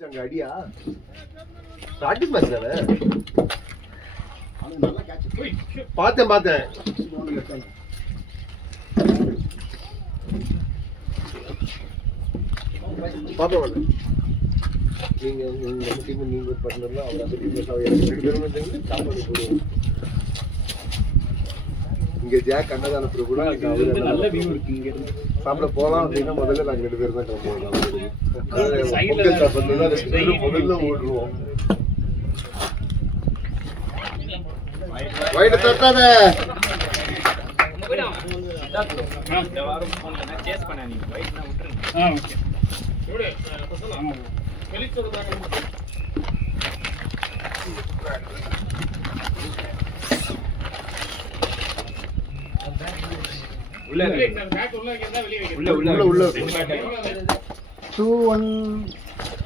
அடியா practice match தானே பார்த்தேன் பார்த்தேன் பார்த்தேன் நீங்க உங்க டீம் நீங்க ஒரு பார்ட்னர்ல அவர் அந்த டீம் ரெண்டு பேரும் வந்து சாப்பாடு போடுவோம் இங்க ஜாக் அன்னதான பிரபு கூட நல்ல வியூ இருக்கு இங்க இருந்து சாப்பிட போலாம் அப்படின்னா முதல்ல நாங்க ரெண்டு பேரும் தான் கிளம்புவோம் முதல்ல ஓடுவோம் வைட் தட்டாத இந்த வாரம் போனா சேஸ் பண்ண நீங்க வைட் நான் விட்டுறேன் ஓகே ஓடு சொல்லலாம் வெளிய சொல்றாங்க உள்ள இந்த பேக் உள்ள கேட்டா வெளிய வைங்க உள்ள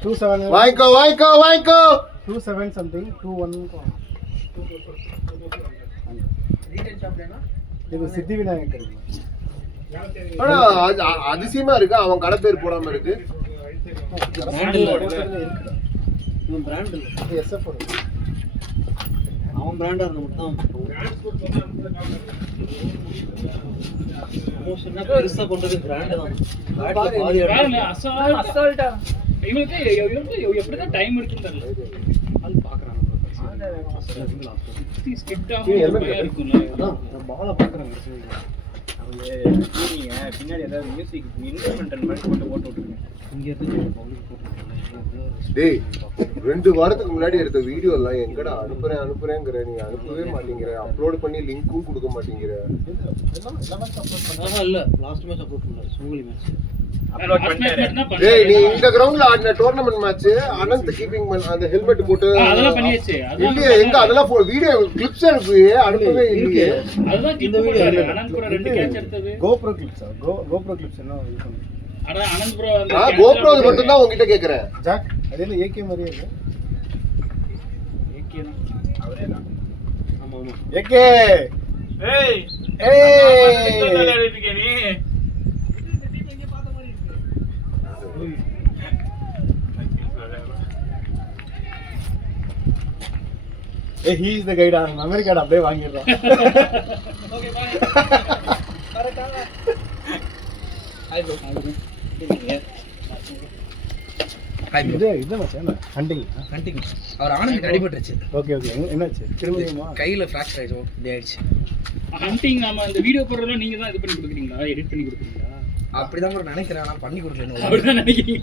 27 வாய்க்கோ 27 something 21 ரீட்டைல் ஷாப்லனா இது சித்தி விநாயகர் இருக்கு ஆனா அதிசயமா இருக்கு அவன் கடை பேர் போடாம இருக்கு பிராண்ட் இருக்கு இவன் பிராண்ட் இல்ல எஸ்எஃப் அவன் பிராண்டா இருந்த மட்டும் மோஷனா பெருசா கொண்டது பிராண்ட் தான் அசால்ட்டா இவனுக்கு எப்படி தான் டைம் எடுக்குன்னு தெரியல ஆள் பார்க்கறாங்க ஸ்கிட் ஆகும் இருக்கும்ல அதான் பால பார்க்கறாங்க நீங்க பின்னாடி ஏதாவது மியூசிக் இன்ஸ்ட்ருமெண்டல் மாதிரி போட்டு விட்டுருங்க இங்க இருந்து பவுலுக்கு போட்டு டேய் 2 வாரத்துக்கு முன்னாடி எடுத்த வீடியோ எல்லாம் எங்கடா அனுப்புறேங்கற நீ அனுப்பவே மாட்டீங்கற அப்லோட் பண்ணி லிங்க்கும் கொடுக்க மாட்டீங்கற எல்லாம் மேட்ச் அப்லோட் பண்ணா இல்ல லாஸ்ட் மேட்ச் அப்லோட் பண்ணல சுங்கலி மேட்ச் அப்லோட் பண்ணிட்டேன் டேய் நீ இந்த கிரவுண்ட்ல ஆடின டோர்னமென்ட் மேட்ச் அனந்த் கீப்பிங் அந்த ஹெல்மெட் போட்டு அதெல்லாம் பண்ணியாச்சு இல்ல எங்க அதெல்லாம் வீடியோ கிளிப்ஸ் அனுப்பவே இல்லையே அதுதான் இந்த வீடியோ அனந்த் ப்ரோ 2 கேட்ச் எடுத்தது கோப்ரோ கிளிப்ஸ் என்ன இது பண்ணு அட அனந்த் ப்ரோ அந்த கோப்ரோ மட்டும் தான் உன்கிட்ட கேக்குறேன் ஜாக் அதெல்லாம் ஏகே மாதிரியே இருக்கு ஏகே தான் அவரே தான் ஆமா ஏகே ஏய் ஏய் நீ he is the guide அமெரிக்கால அப்படியே வாங்கிடுறோம் ஓகே பாய் கரெக்ட்டா ஹாய் ப்ரோ இது மச்சான் ஹண்டிங் அவர் ஆனந்த் அடிபட்டுச்சு ஓகே என்னாச்சு திரும்பியுமா கையில ஃபிராக்சர் ஆயிடுச்சு இப்படி ஆயிடுச்சு ஹண்டிங் நாம அந்த வீடியோ போடுறதுல நீங்க தான் இது பண்ணி கொடுக்குறீங்களா எடிட் பண்ணி கொடுக்குறீங்களா அப்படிதான் ப்ரோ நினைக்கிறேன் ஆனா பண்ணி கொடுக்கல அப்படிதான் நினைக்கிறீங்க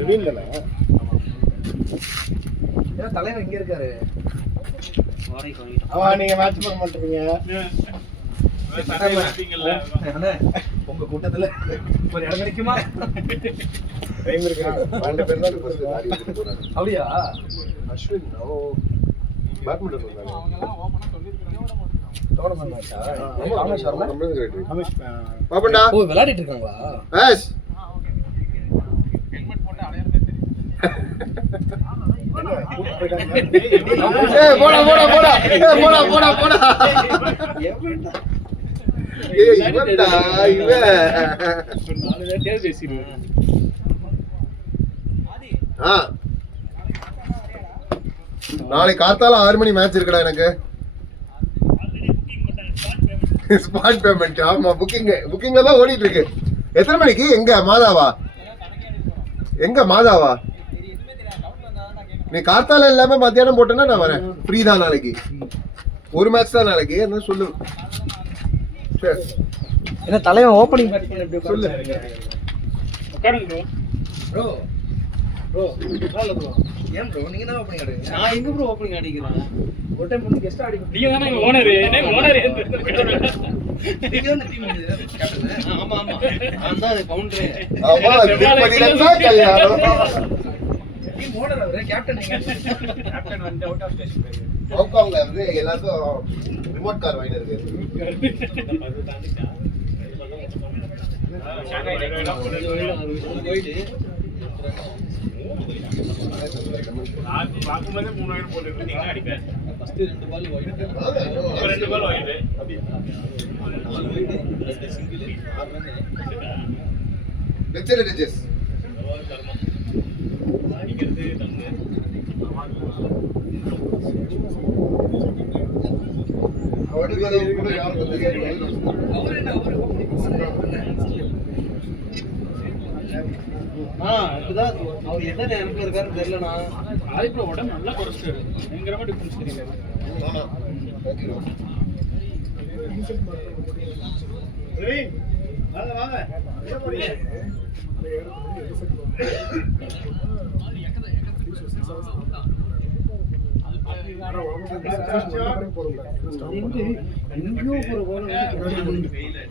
ரெடிங்களா ஏன் தலைவர் இங்க இருக்காரு வாடகைக்கு வாங்கிட்டோம் அவா நீங்க மேட்ச் பண்ண மாட்டீங்க அண்ணே உங்க கூட்டத்துல ஒரு இடம் கிடைக்குமா டைம் இருக்கு 2 பேர் தான் தாடி எடுத்து போறாங்க அப்படியா அஸ்வின் பேட்மிண்டன் வந்தாங்க அவங்கலாம் ஓபனா சொல்லிருக்காங்க டோர்னமென்ட் மேட்சா ராமேஸ்வரம் நம்ம கிரேட் ரமேஷ் பாப்பண்டா ஓ விளையாடிட்டு இருக்காங்களா எஸ் ஹெல்மெட் போட்டு அடையாளமே ஏய் போடா ஏய் இவன்டா இவன் 4 பேர் பேசிடுவாங்க நாளைக்கு காத்தால 6 மணி மேட்ச் இருக்குடா எனக்கு ஸ்பாட் பேமெண்ட் ஆமா புக்கிங்ல தான் ஓடிட்டு இருக்கு எத்தனை மணிக்கு எங்க மாதாவா நீ காத்தால இல்லாம மத்தியானம் போட்டேன்னா நான் வரேன் ஃப்ரீ தான் நாளைக்கு ஒரு மேட்ச் தான் நாளைக்கு என்ன சொல்லு என்ன தலைவன் ஓபனிங் பேட் பண்ண எப்படி சொல்லு உட்காருங்க ப்ரோ ஏன் ப்ரோ நீங்க தான் ஓபனிங் ஆடுறீங்க நான் எங்க ப்ரோ ஓபனிங் அடிக்கிறேன் ஒரு டைம் வந்து கெஸ்ட் அடிக்கிறேன் நீங்க தானே ஓனர் நீங்க தான் டீம் கேப்டன் ஆமா நான் தான் கவுண்டர் ஆமா திருப்பதி தான் கல்யாணம் டீம் ஓனர் அவரே கேப்டன் நீங்க கேப்டன் வந்து அவுட் ஆஃப் ஸ்டேஷன் போயிரு ஹாங்காங்ல வந்து எல்லாரும் ரிமோட் கார் வாங்கி இருக்கு பாக்கும்போது 3000 போட்டுருக்கீங்க அடிப்பேன் first 2 ball wide 2 ball wide single 6 run வெச்சல டிஜஸ் அடிக்கிறது தண்ணு கூட யாரும் இப்பதான் அவர் என்ன நினைப்புல இருக்காருன்னு தெரியலண்ணா. ஆதிப்புல உடம்பு நல்லா குறைச்சிட்டாரு. பயங்கரமா டிஃபரன்ஸ் தெரியுது.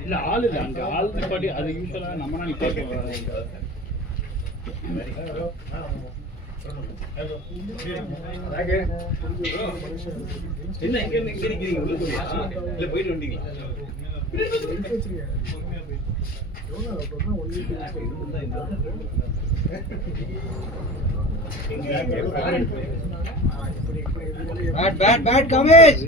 இல்ல ஆளு இல்ல அங்க ஆள் நிப்பாட்டி அது யூஸ்வலா நம்ம நிப்பாட்டி என்ன இங்க நிக்கிறீங்க உள்ளுக்குள்ளயா? இல்ல போயிட்டு வந்தீங்களா? Bad, Kamesh!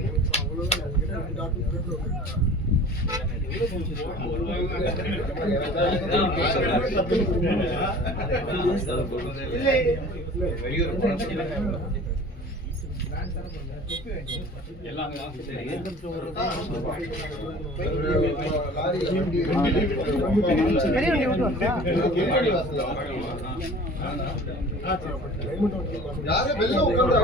யாரே வெளில உட்கார்ந்து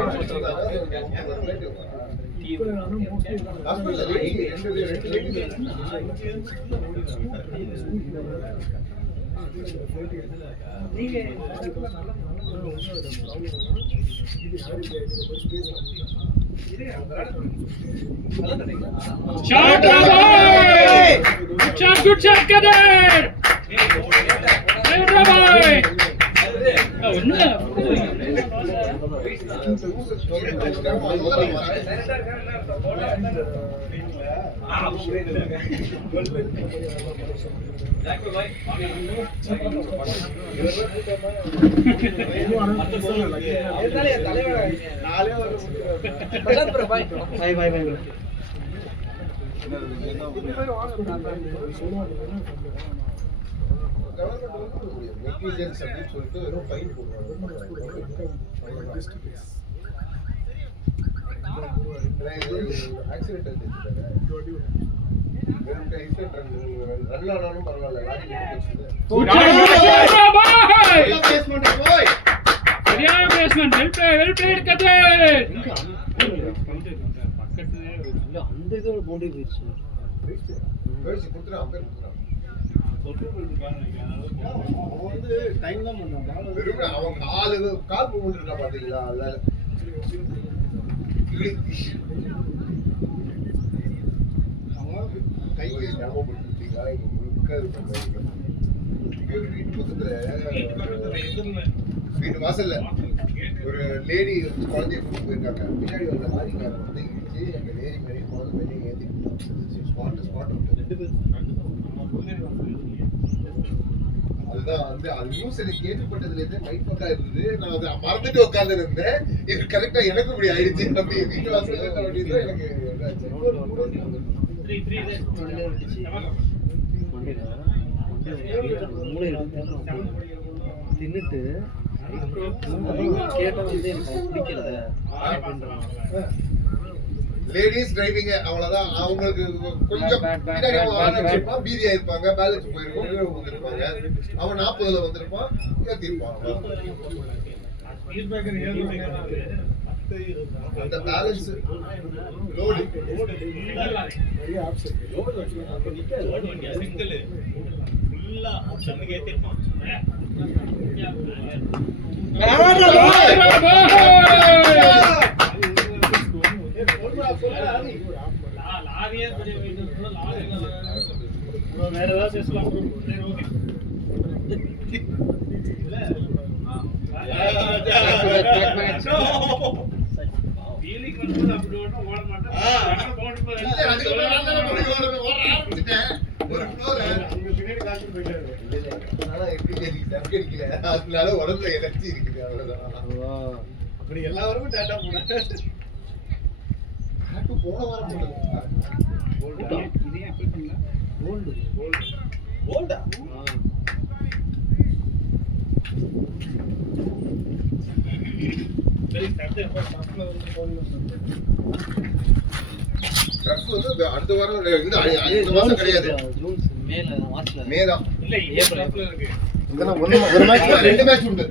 Good shot, Kader! மெட்டீரியல்ஸ் அப்படின்னு சொல்லிட்டு வெறும் ஃபைன் போடுவாங்க. ஆக்சிடென்ட் ரன் ஆனாலும் பரவாயில்ல. சரியான பேஸ்மெண்ட். வெல் பிளேட் கதர். அந்த இதோட போண்டே போயிடுச்சு. கொடுத்துறான் அம்பேர் கொடுத்துறான். அவன் கால் மூவ்மெண்ட் இருக்கா பாத்தீங்களா? அதுல கை ஞாபகப்படுத்திட்டீங்களா? இங்க முழுக்க இது பண்ணாங்க. வீட்டு பக்கத்துல வீட்டு வாசல்ல ஒரு லேடி குழந்தைய கூட்டு போயிருக்காங்க. பின்னாடி வந்த லாரிக்காரர் வந்து இடிச்சு அந்த லேடி மேலே குழந்தை மேலே ஏற்றி ஸ்பாட் அதுதான் வந்து அது நியூஸ் எனக்கு கேட்டுப்பட்டதுலேருந்து மைண்ட் பக்கா இருந்தது. நான் அதை மறந்துட்டு உட்கார்ந்து இருந்தேன். இது கரெக்டா எனக்கு இப்படி ஆயிடுச்சு. அப்படி வீட்டு வாசல்ல அப்படின்னு எனக்கு தின்னுட்டு கேட்டா வந்து எனக்கு பிடிக்கல அப்படின்றாங்க. லேடிஸ் டிரைவிங் அவ்வளவுதான். அவங்களுக்கு கொஞ்சம் பீதியா இருப்பாங்க, பேலன்ஸ் போயிருக்கும், வந்திருப்பாங்க. அவன் 40ல வந்திருப்பான், ஏத்திருப்பான். அந்த பேலன்ஸ் லோடு வேற ஏதாவது பேசலாம். உடம்புல எனர்ஜி இருக்குது. அவ்வளவுதான். அப்படி எல்லா வாரமும் டேட்டா போன வாரம் போட்டது கோல்டா ட்ரக் வந்து அடுத்த வாரம் இந்த மாசம் கிடையாது, மே தான். இதெல்லாம் ஒரு மேட்ச் 2 மேட்ச் உண்டு.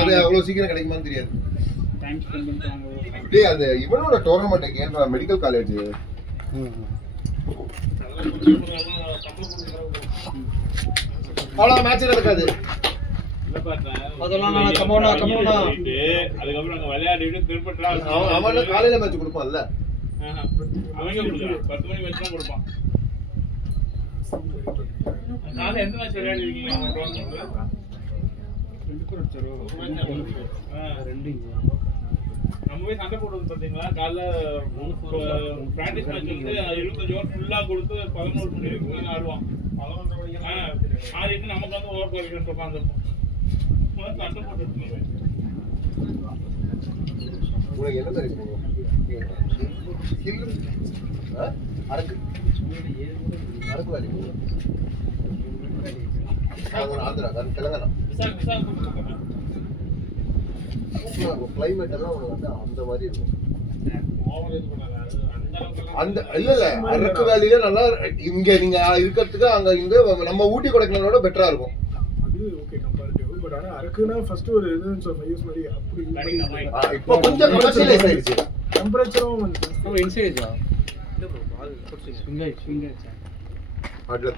அது அவ்வளவு சீக்கிரம் கிடைக்குமான்னு தெரியாது. டைம் ஸ்பெண்ட் பண்ணுறாங்க. டேய் அந்த இவனோட டோர்னமெண்ட் கேள்றா மெடிக்கல் காலேஜ். அவ்வளவு மேட்ச் நடக்காது. அதெல்லாம் நான் கமோனா அதுக்கப்புறம் அங்க விளையாடிட்டு திருப்பட்டா அவன் காலையில மேட்ச் கொடுப்பான்ல. அவங்க கொடுக்குறான் 10 மணி மேட்ச் தான் கொடுப்பான். நாளை எந்த மேட்ச் விளையாடி இருக்கீங்க நம்ம டோர்னமெண்ட்ல? 2 பேர் அடிச்சாரோ? 2 நம்ம போய் சண்டை போடுறது பாத்தீங்களா? காலைல பிராக்டிஸ் மேட்ச் வந்து 25 ஓவர் ஃபுல்லா கொடுத்து 11 மணி வரைக்கும் ஆடுவான். 11 மணிக்கு ஆடிட்டு நமக்கு வந்து ஓவர் குறைக்கணும் உட்காந்துருப்போம். சண்டை போட்டு உனக்கு என்ன தெரியும்? அரக்கு வேலை ஆந்திரா தெலுங்கானா கிளைமேட் எல்லாம் உனக்கு வந்து அந்த மாதிரி இருக்கும். அந்த இல்ல அரக்கு வேலையில நல்லா இங்க நீங்க இருக்கிறதுக்கு அங்க இங்க நம்ம ஊட்டி கொடைக்கானலோட பெட்டரா இருக்கும். பட் ஆனா அரக்குனா ஃபர்ஸ்ட் ஒரு ரெசிடென்ஸ் ஆஃப் 5 இயர்ஸ் மாதிரி அப்படி இப்போ கொஞ்சம் கமர்ஷியலைஸ் ஆயிடுச்சு. டெம்பரேச்சரும் வந்து இன்சைடா அது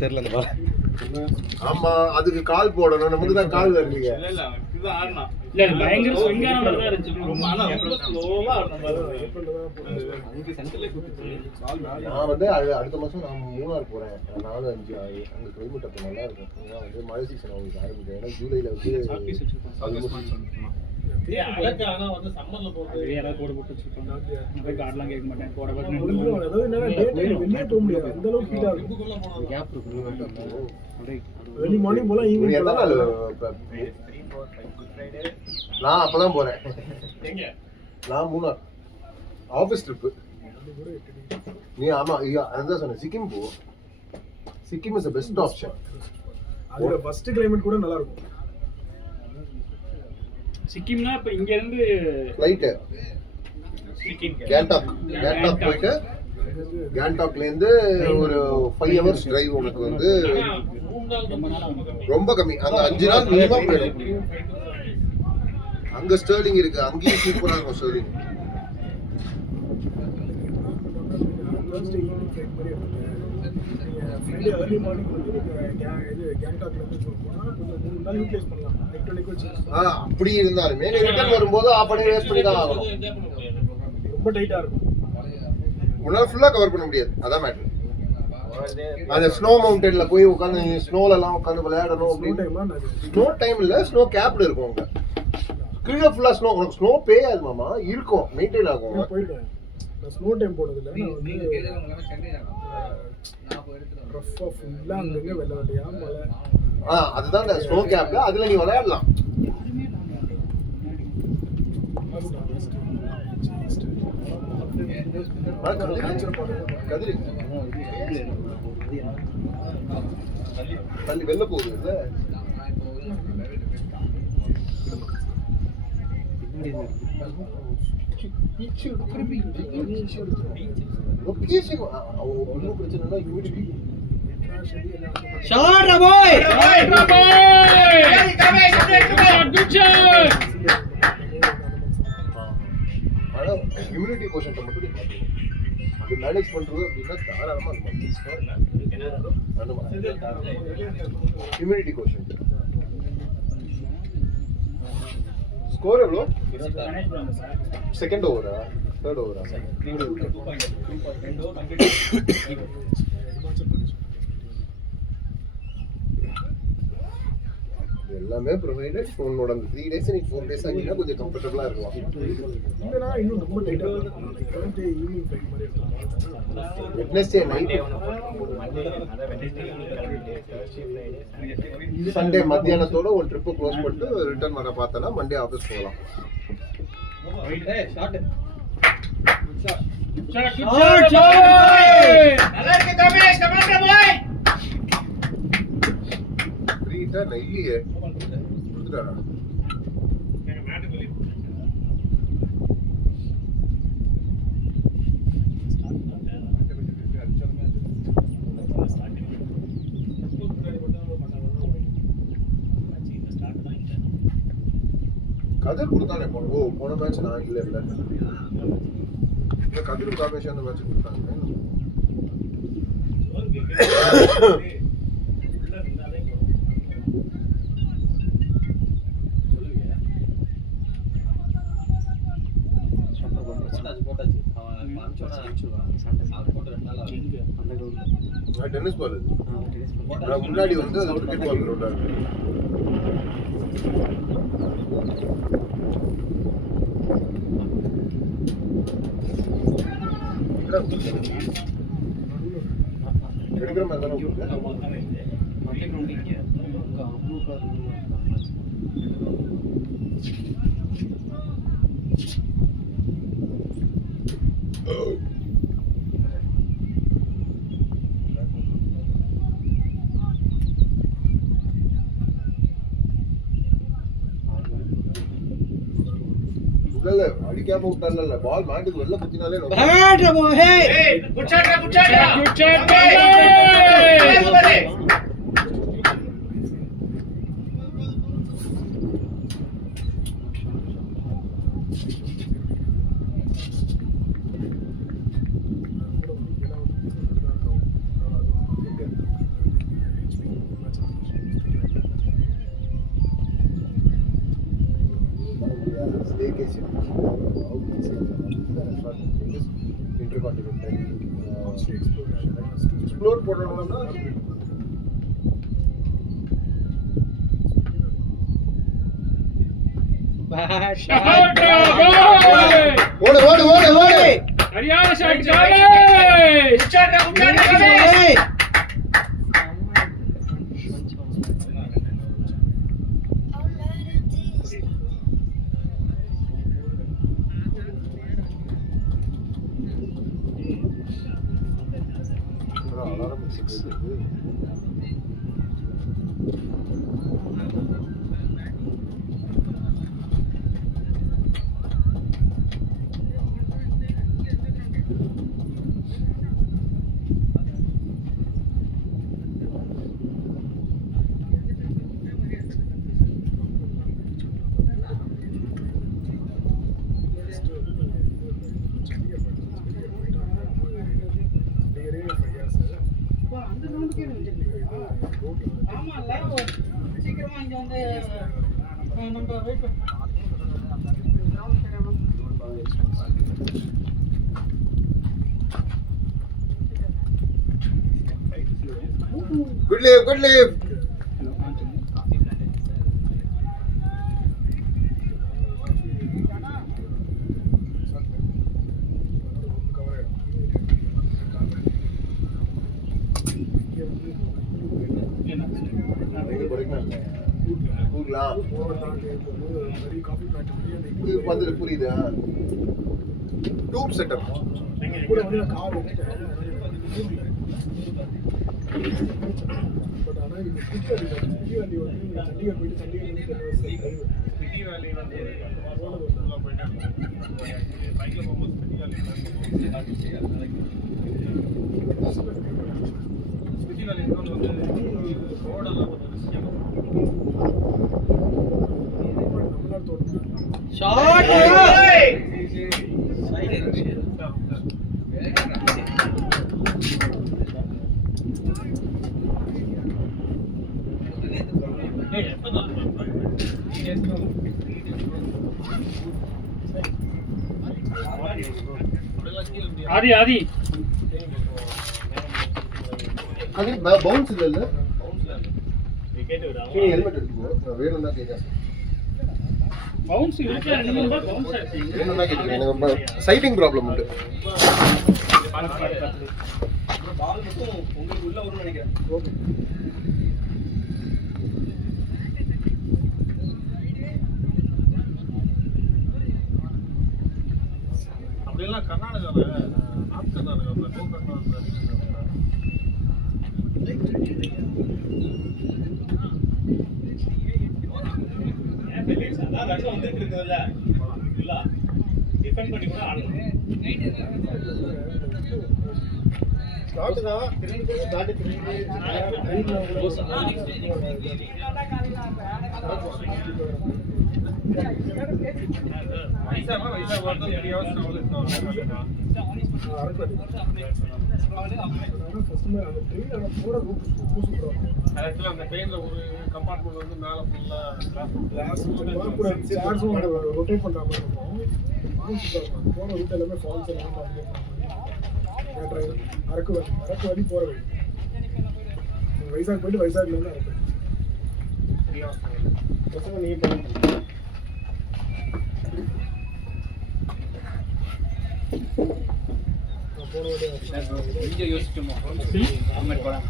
தெரியல அந்த பால். ஆமா அதுக்கு கால் போடணும், நமக்கு தான் கால் வரலையே. இல்ல இதுதான் ஆடுனா இல்ல பயங்கர ஸ்விங்கான மாதிரி தான் இருந்துச்சு. ரொம்ப ஆனா ரொம்ப ஸ்லோவா ஆடுன மாதிரி அங்க சென்டர்ல குத்திச்சு. நான் வந்து அடுத்த மாசம் நான் மூணார் போறேன். 4, 5, 6 அங்க கிளைமேட் அப்ப நல்லா இருக்கும். ஏன்னா வந்து மழை சீசன் அவங்களுக்கு ஆரம்பிக்கும். ஏன்னா ஜூலைல வந்து அழகான வந்து சம்மர்ல போட்டு யாராவது கோடு போட்டு வச்சிருப்பாங்க. நான் போய் கார்டெல்லாம் கேட்க மாட்டேன். கோட பத்தி அதாவது என்னன்னா டே டைம் வெளியே போக முடியாது, அந்த அளவுக்கு ஹீட்டா இருக்கும். கேப் இருக்கு. early morning போலாம், ஈவினிங் எத்தனை நாள்? 3, 4, 5 குட் ஃப்ரைடே. நான் அப்பதான் போறேன். எங்க? நான் மூணார் ஆபீஸ் ட்ரிப். நீ ஆமா அதான் சொன்னேன் சிக்கிம் போ. Sikkim is the best option. அதோட ஃபர்ஸ்ட் கிளைமேட் கூட நல்லா இருக்கும். சிக்கிம்னா இப்ப இங்க இருந்து ஃளைட் சிக்கிம் கேங்டாக் போயிட்டு கேங்டாக்ல இருந்து ஒரு 5 ஹவர்ஸ் டிரைவ் உனக்கு வந்து ரொம்ப கம்மி. அங்க 5 நாள் மினிமம் போயிடும். அங்க ஸ்டர்லிங் இருக்கு, அங்கேயும் சூப்பரா இருக்கும் ஸ்டர்லிங். Thursday evening flight மாதிரி இருக்கு. Friday early morning வந்து இது கேங்டாக்ல இருந்து போனா கொஞ்சம் 3 நாள் யூட்டிலைஸ் பண்ணலாம். நைட் வரைக்கும் வச்சு அப்படி இருந்தாலுமே நீ ரிட்டர்ன் வரும்போது ஆஃப் டே வேஸ்ட் பண்ணி தான் ஆகணும். ரொம்ப டைட்டா இருக்கும். உன்னால ஃபுல்லா கவர் பண்ண முடியாது. அதான் மேட்டர். அந்த ஸ்னோ மவுண்டன்ல போய் உட்காந்து ஸ்னோல எல்லாம் உட்காந்து விளையாடணும் அப்படின்னு ஸ்னோ டைம் இல்ல, ஸ்னோ கேப்ல இருக்கும். அங்க கீழே ஃபுல்லா ஸ்னோ. உனக்கு ஸ்னோ பேயாது மாமா, இருக்கும், மெயின்டைன் ஆகும். போயிட்டேன். நான் ஸ்னோ டைம் போனதில்லை. நான் வந்து ரஃபா ஃபுல்லா அங்கங்க வெள்ளையா மழை. அதுதான் அந்த ஸ்னோ கேப்ல, அதுல நீ விளையாடலாம். கதிரி தள்ளி வெளில போகுது இல்ல. லொகேஷன் ஒன்றும் பிரச்சனை இல்லை. ஹியூமிடிட்டி ஷாட் பாய் ஆனா ஹியூமிடிட்டி கோஷன்ட்டை மட்டும் நீ பார்த்துக்கணும். அது மேனேஜ் பண்றது அப்படின்னா தாராளமா ஹியூமிடிட்டி கோஷன். ஸ்கோர் எவ்வளோ? செகண்ட் ஓவரா தேர்ட் ஓவரா? எல்லாமே ப்ரொவைடட். உன்னோட அந்த 3 days நீ 4 days ஆகினா கொஞ்சம் கம்ஃபர்டபுளா இருக்கலாம். இல்லனா இன்னும் ரொம்ப டைட்டா இருக்கும். Thursday evening flight மாதிரி இருக்கும். வெட்னஸ்டே நைட், சண்டே மத்தியானத்தோட ஒரு ட்ரிப் க்ளோஸ் பண்ணிட்டு ரிட்டர்ன் வர பார்த்தனா மண்டே ஆபீஸ் போகலாம். நல்லா இருக்கு கமேஷ், கமாண்டர் பாய். ரீட்டா இல்லையே கொடுத்துட்டாரா? கதிர் கொடுத்தானே போன மேட்ச் நான் இல்லை இல்லை கதிர் காமேஷ் அந்த மேட்ச் கொடுத்தாங்க. டென்னிஸ் பால் முன்னாடி வந்து அது கிரிக்கெட் பால் கிரவுண்டா இருக்கு. எடுக்கிற மாதிரி தானே இல்ல அடிக்காம விட்டார்ல பால் மேட்டுக்கு வெளில குத்தினாலே எக்ஸ்ப்ளோர் பண்ணணும்னா ஓடு ஓடு ஓடு ஓடு சரியான ஷாட் சீக்கிரமா இங்க வந்து நம்ம wait good leave good leave வந்துட்டு புரியுதா டூப் செட்டப் கூட வந்து நான் கார் எடுத்துட்டேன் பட் ஆனால் இது ஸ்பிட்டி வேலி வந்து சண்டிகர் போயிட்டு சண்டிகர் ஸ்பிட்டி வேலி வந்து பைக்கில் போகும்போது ஸ்பிட்டி வேலி ஸ்பிட்டி வேலி வந்து ரோடெல்லாம் கொஞ்சம் ரிஸ்கியாக தமிழ்நாடு தோட்டம் ஷாட் ஆதி ஆதி அது பவுன்ஸ் இல்ல ஹெல்மெட் எடுத்துக்கோ நான் வேணும்னா கேட்கறேன் பவுன்ஸ் இருக்கு நீங்க பவுன்ஸ் ஆச்சு வேணும்னா கேட்கறேன் எனக்கு சைட்டிங் ப்ராப்ளம் உண்டு பால் மட்டும் உங்களுக்கு உள்ள வரும்னு நினைக்கிறேன். ஓகே அப்படியெல்லாம் கர்நாடகாவில் நார்த் கர்நாடகாவில் வந்துட்டு இருக்குல்ல இல்ல டிஃபெண்ட் பண்ணி கூட ஆடணும் ஸ்டார்ட் தான் திரும்பி ஸ்டார்ட் திரும்பி வைசாக் வந்து 3 hours ஆக்சுவலா அந்த ட்ரெயின்ல ஒரு கம்பார்ட்மெண்ட் வந்து மேல ஃபுல்லா ரொட்டேட் பண்ற மாதிரி இருக்கும். போற ரூட் எல்லாமே ஃபால்ஸ் எல்லாம் அரக்கு வழி போற வழி. வைசாக் போயிட்டு வைசாக்ல இருந்து அரக்கு பசங்க நீ பண்ண வீடியோ யோசிச்சுமோ போலாம்.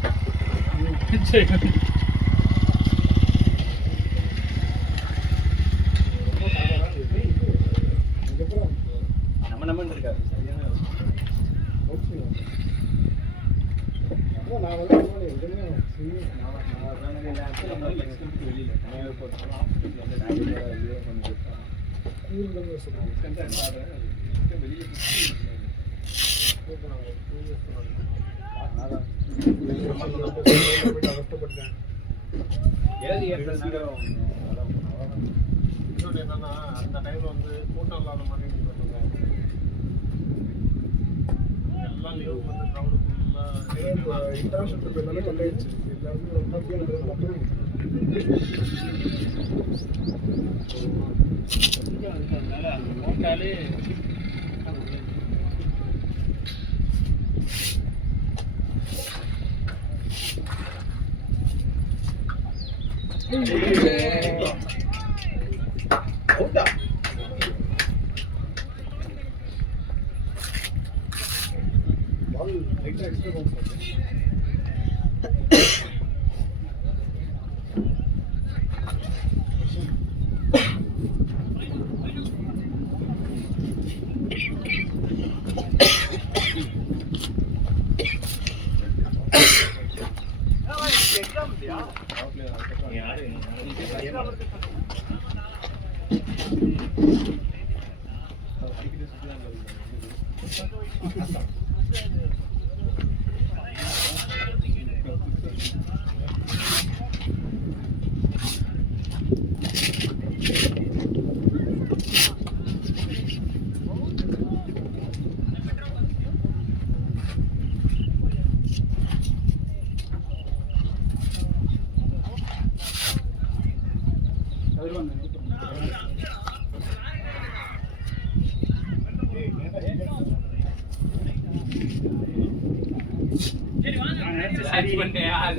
நம்ம இருக்காரு நான் வந்து இன்னொன்று என்னன்னா அந்த டைம்ல வந்து கூட்டம் இல்லாத மாதிரி எல்லாம் லீவ் வந்து க்ரௌடு ஃபுல்லாக இன்டர்நேஷனல் எல்லாமே கண்டாயிடுச்சு. எல்லாருமே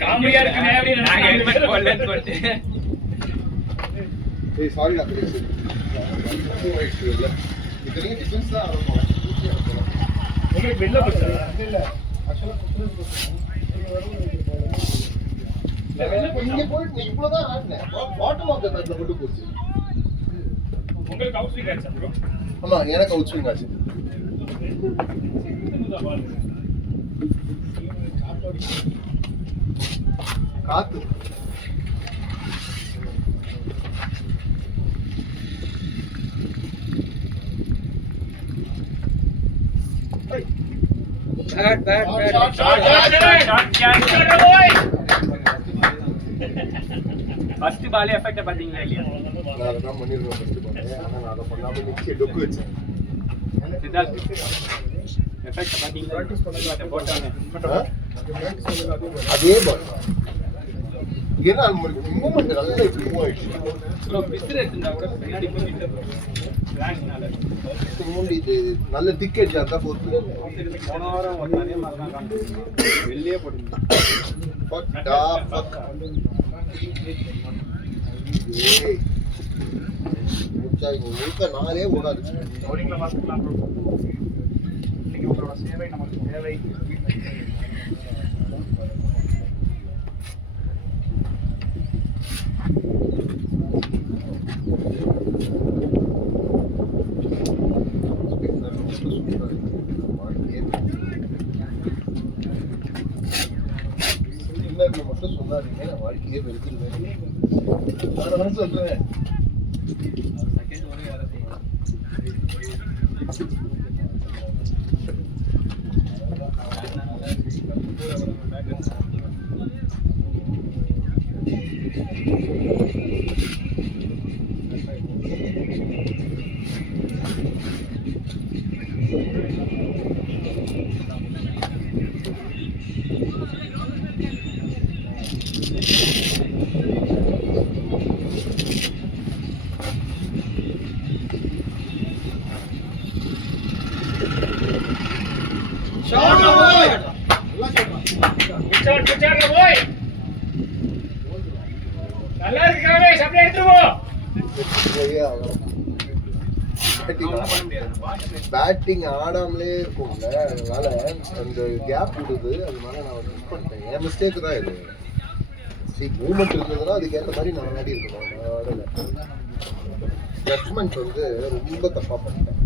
காமெடியா இருக்கு. சாரி இத்தனையும் டிஃபென்ஸ் தான் இருக்கும். வெளில போச்சு இல்ல ஆக்சுவலா இங்க போயிட்டு இவ்வளவுதான் ஆடினேன். பாட்டம் ஆஃப் த பேட்ல மட்டும் போச்சு. உங்களுக்கு அவுட் ஸ்விங் ஆச்சா ப்ரோ? ஆமா, எனக்கு அவுட் ஸ்விங் ஆச்சு. காத்து ஃபர்ஸ்ட் பாலே எஃபெக்ட் பாத்தீங்களா இல்லையா? நான் அதான் பண்ணிருக்கேன் ஃபர்ஸ்ட் பால். ஆனா நான் அதை பண்ணாம நிக்க டொக்கு வச்சேன். சித்தார்த் எஃபெக்ட் பாத்தீங்களா? பிராக்டிஸ் போட்டாங்க. அதே பால் ஏன்னா அது மூவ்மெண்ட் நல்லா இப்படி மூவ் ஆயிடுச்சு. ப்ரோ பிஸ்ர் எடுத்தா கூட பின்னாடி போயிட்டு பிளாங்க்னால இது நல்ல டிக்கெட் ஜாக்கா போட்டு போன வாரம் ஒண்ணே மாதிரி தான் காமிச்சு வெளியே போட்டுருந்தாங்க. ஃபக்டா ஃபக் ஏய் முச்சாய் முழுக்க நாளே ஓடாது. பவுலிங்ல பார்த்துக்கலாம் ப்ரோ. இன்னைக்கு உங்களோட சேவை நமக்கு தேவை. மட்டும் சொல்லாதீங்க, நான் வாழ்க்கையே வெறுத்துருவேன். நான் சொல்றேன். குச்சாங்க போய் நல்லா இருக்காவே சப்ளை எடுத்துட்டு பேட்டிங் ஆடாமலே இருக்கும்ல, அதனால அந்த கேப் விடுது. அதனால நான் மிஸ் பண்ணிட்டேன். என் மிஸ்டேக் தான் இது. மூவ்மெண்ட் இருந்ததுன்னா அதுக்கேற்ற மாதிரி நான் விளையாடி இருக்கணும். நான் ஆடலை. ஜட்மெண்ட் வந்து ரொம்ப தப்பா பண்ணிட்டேன்.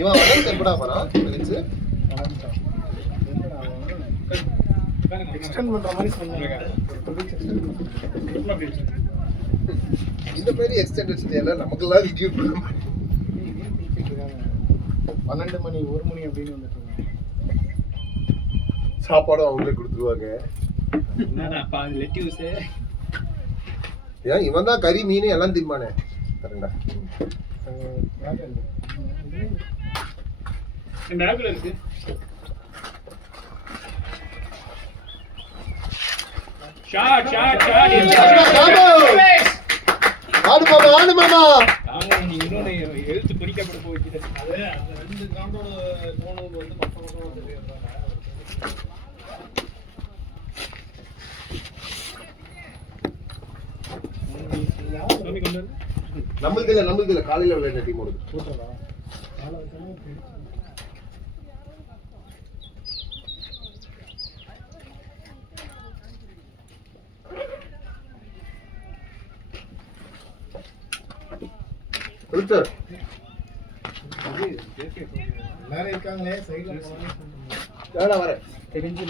இவன் வந்து எப்படா போறான் கழிச்சு எக்ஸ்டெண்ட் பண்ற மாதிரி சொன்னாங்க. இந்த மாதிரி எக்ஸ்டெண்டட் ஸ்டேல நமக்கெல்லாம் ரிவ்யூ பண்ண மாட்டேன். 12 மணி 1 மணி அப்படின்னு வந்துட்டு இருக்காங்க. சாப்பாடும் அவங்களே கொடுத்துருவாங்க. ஏன் இவன் தான் கறி மீன் எல்லாம் திம்பானே. கரெக்டா இந்த ஆப்பிள் இருக்கு. ஷாட் ஆடு மாமா ஆடு மாமா. நீ இன்னொன்னு எழுத்து குறிக்கப்பட போச்சு. அது அந்த 2 கிரவுண்டோட போனது வந்து பக்கம் தெரியுறாங்க. நம்மளுக்கு இல்ல காலையில விளையாட டீம் ஓடுது. எல்லாரும் இருக்காங்களே சைடுல வரேன். தெரிஞ்சு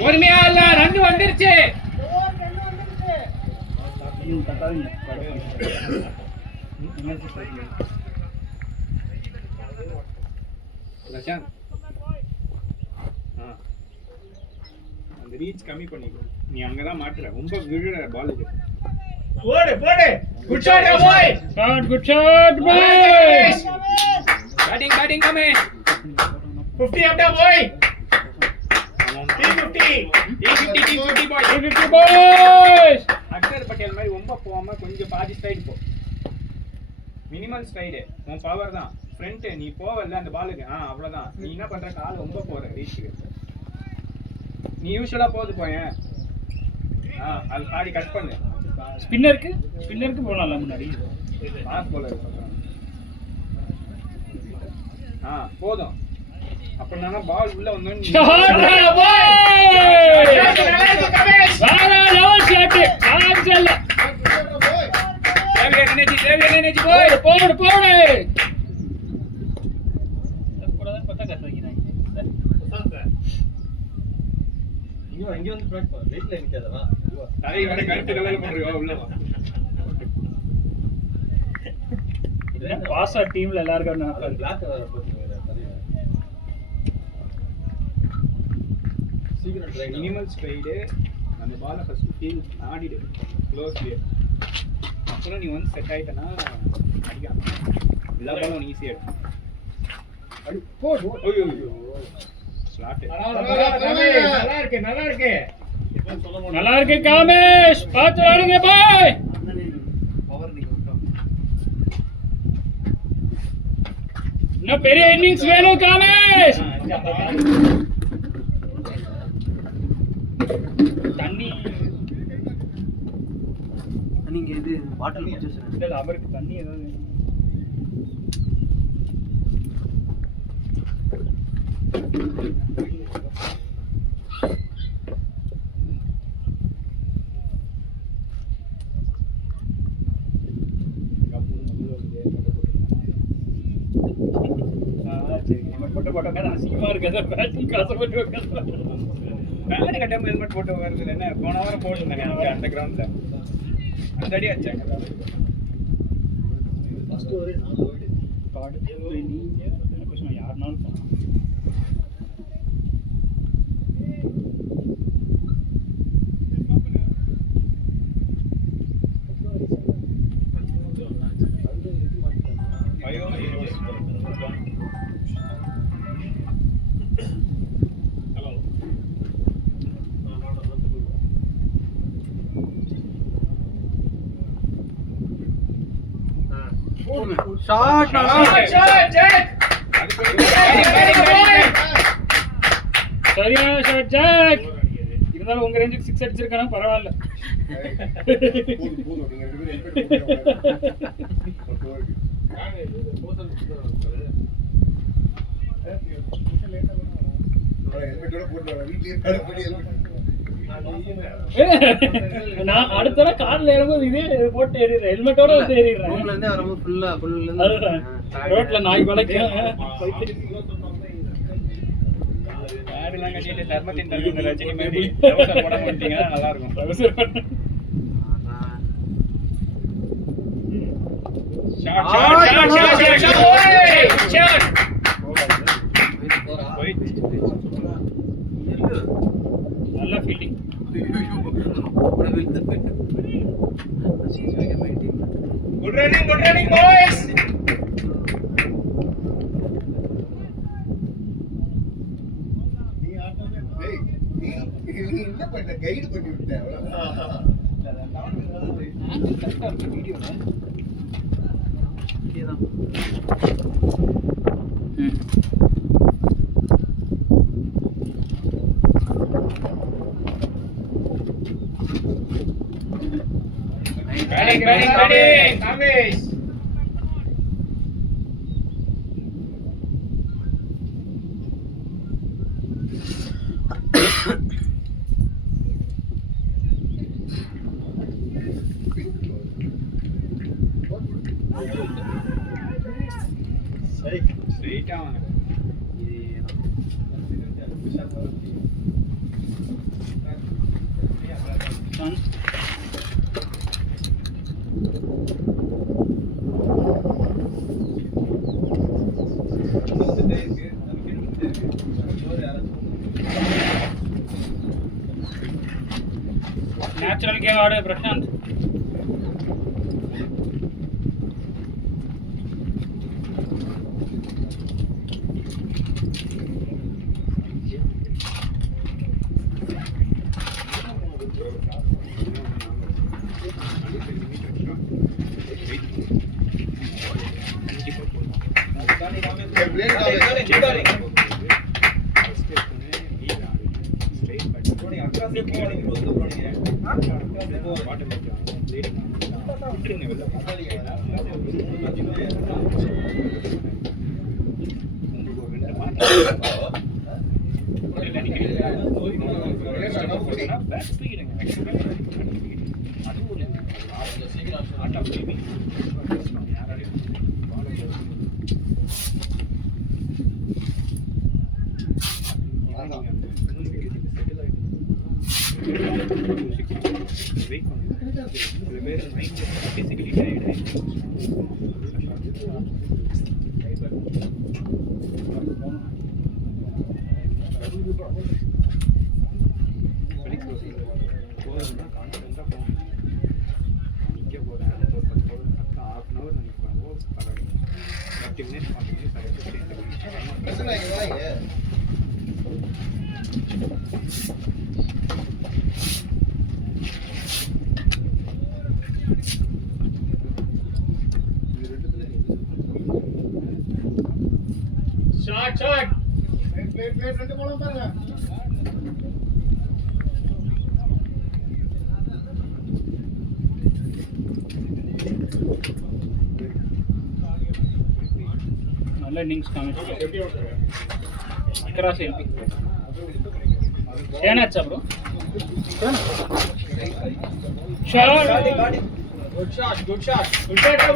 பொறுமையா இல்ல 2 வந்துருச்சு. அந்த ரீச் கம்மி பண்ணிக்கோ. நீ அங்கதான் மாட்டுற. ரொம்ப விழுற பால் இது. போடு குட் ஷாட் பாய். குட் ஷாட் பாய். பேட்டிங் கமே. 50 அப்டா பாய். T50 boys. அக்ஷர் பட்டேல் மாதிரி ரொம்ப போகாம கொஞ்சம் பாதி ஸ்ட்ரைட் போ. Minimal stride. உன் பவர் தான். ஃப்ரண்ட் நீ போவல்ல அந்த பாலுக்கு. அவ்வளவுதான். நீ என்ன பண்ற கால் ரொம்ப போற ரீச்சுக்கு. நீ யூசுவலா போது போயேன். அது பாதி கட் பண்ணு. ஸ்பின்னருக்கு போலாம்ல முன்னாடி. பாஸ் போலர் சொல்றேன். போதும். அப்பனானா பால் உள்ள வந்தோனே இங்க வந்து பிளாட் பார் வெயிட்ல நிக்காதவா நிறைய வரை கரெக்ட் கலர்ல போடுறியோ உள்ள வா இது பாஸா டீம்ல எல்லாரும் பிளாக் கலர் போடுங்க சீக்கிரம் ட்ரை மினிமல் ஸ்ட்ரைடு அந்த பாலை ஃபர்ஸ்ட் ஃபீல் ஆடிடு க்ளோஸ்லயே அப்புறம் நீ வந்து செட் ஆயிட்டனா அடிக்கலாம் எல்லா பாலும் ஈஸியா இருக்கு அடி போ ஐயோ ஸ்லாட் நல்லா இருக்கு காமேஷ் பாத்து ஆடுங்க பாய் பவர் நீங்க விட்டோம் இன்னும் பெரிய இன்னிங்ஸ் வேணும் காமேஷ் தண்ணி நீங்க இது பாட்டில் குடிச்சு இல்ல அவருக்கு தண்ணி ஏதாவது ஹெல்மெட் போட்டு வருது என்ன போன வாரம் போட்டுருந்தாங்க அந்த கிரவுண்ட்ல அந்த அடி அடிச்சாங்க யாருனாலும் ஷாட் சரியான ஷாட் ஜாக். இருந்தாலும் உங்க ரேஞ்சுக்கு 6 அடிச்சிருக்கானா பரவாயில்ல. போதும் நீங்க 2 பேரும் ஹெல்மெட் நான் அடுத்த தடவை கார்ல ஏறும்போது இதே போட்டு ஏறிடுறேன், ஹெல்மெட்டோட வந்து ஏறிடுறேன். ரூம்ல இருந்தே வரும்போது ஃபுல்லா அதுதான் ரோட்ல நாய் வளைக்கும். ஆடுலாம் கட்டிட்டு தர்மத்தின் தர்மத்தின் ரஜினி மாதிரி அவசரம் போட மாட்டீங்க, நல்லா இருக்கும். நல்ல ஃபீல்டிங். Good running boys. என்ன பண்ண கைடு பண்ணி விட்டேன் அவ்வளவுதான். Batting, Kamesh. Straight on. Natural game आड़े प्रशांत. Shot. ரெண்டு போலாம் பாருங்க. நல்ல இன்னிங்ஸ் காமிச்சு கிராஸ் எல்பி ஏனாச்சா ப்ரோ Good shot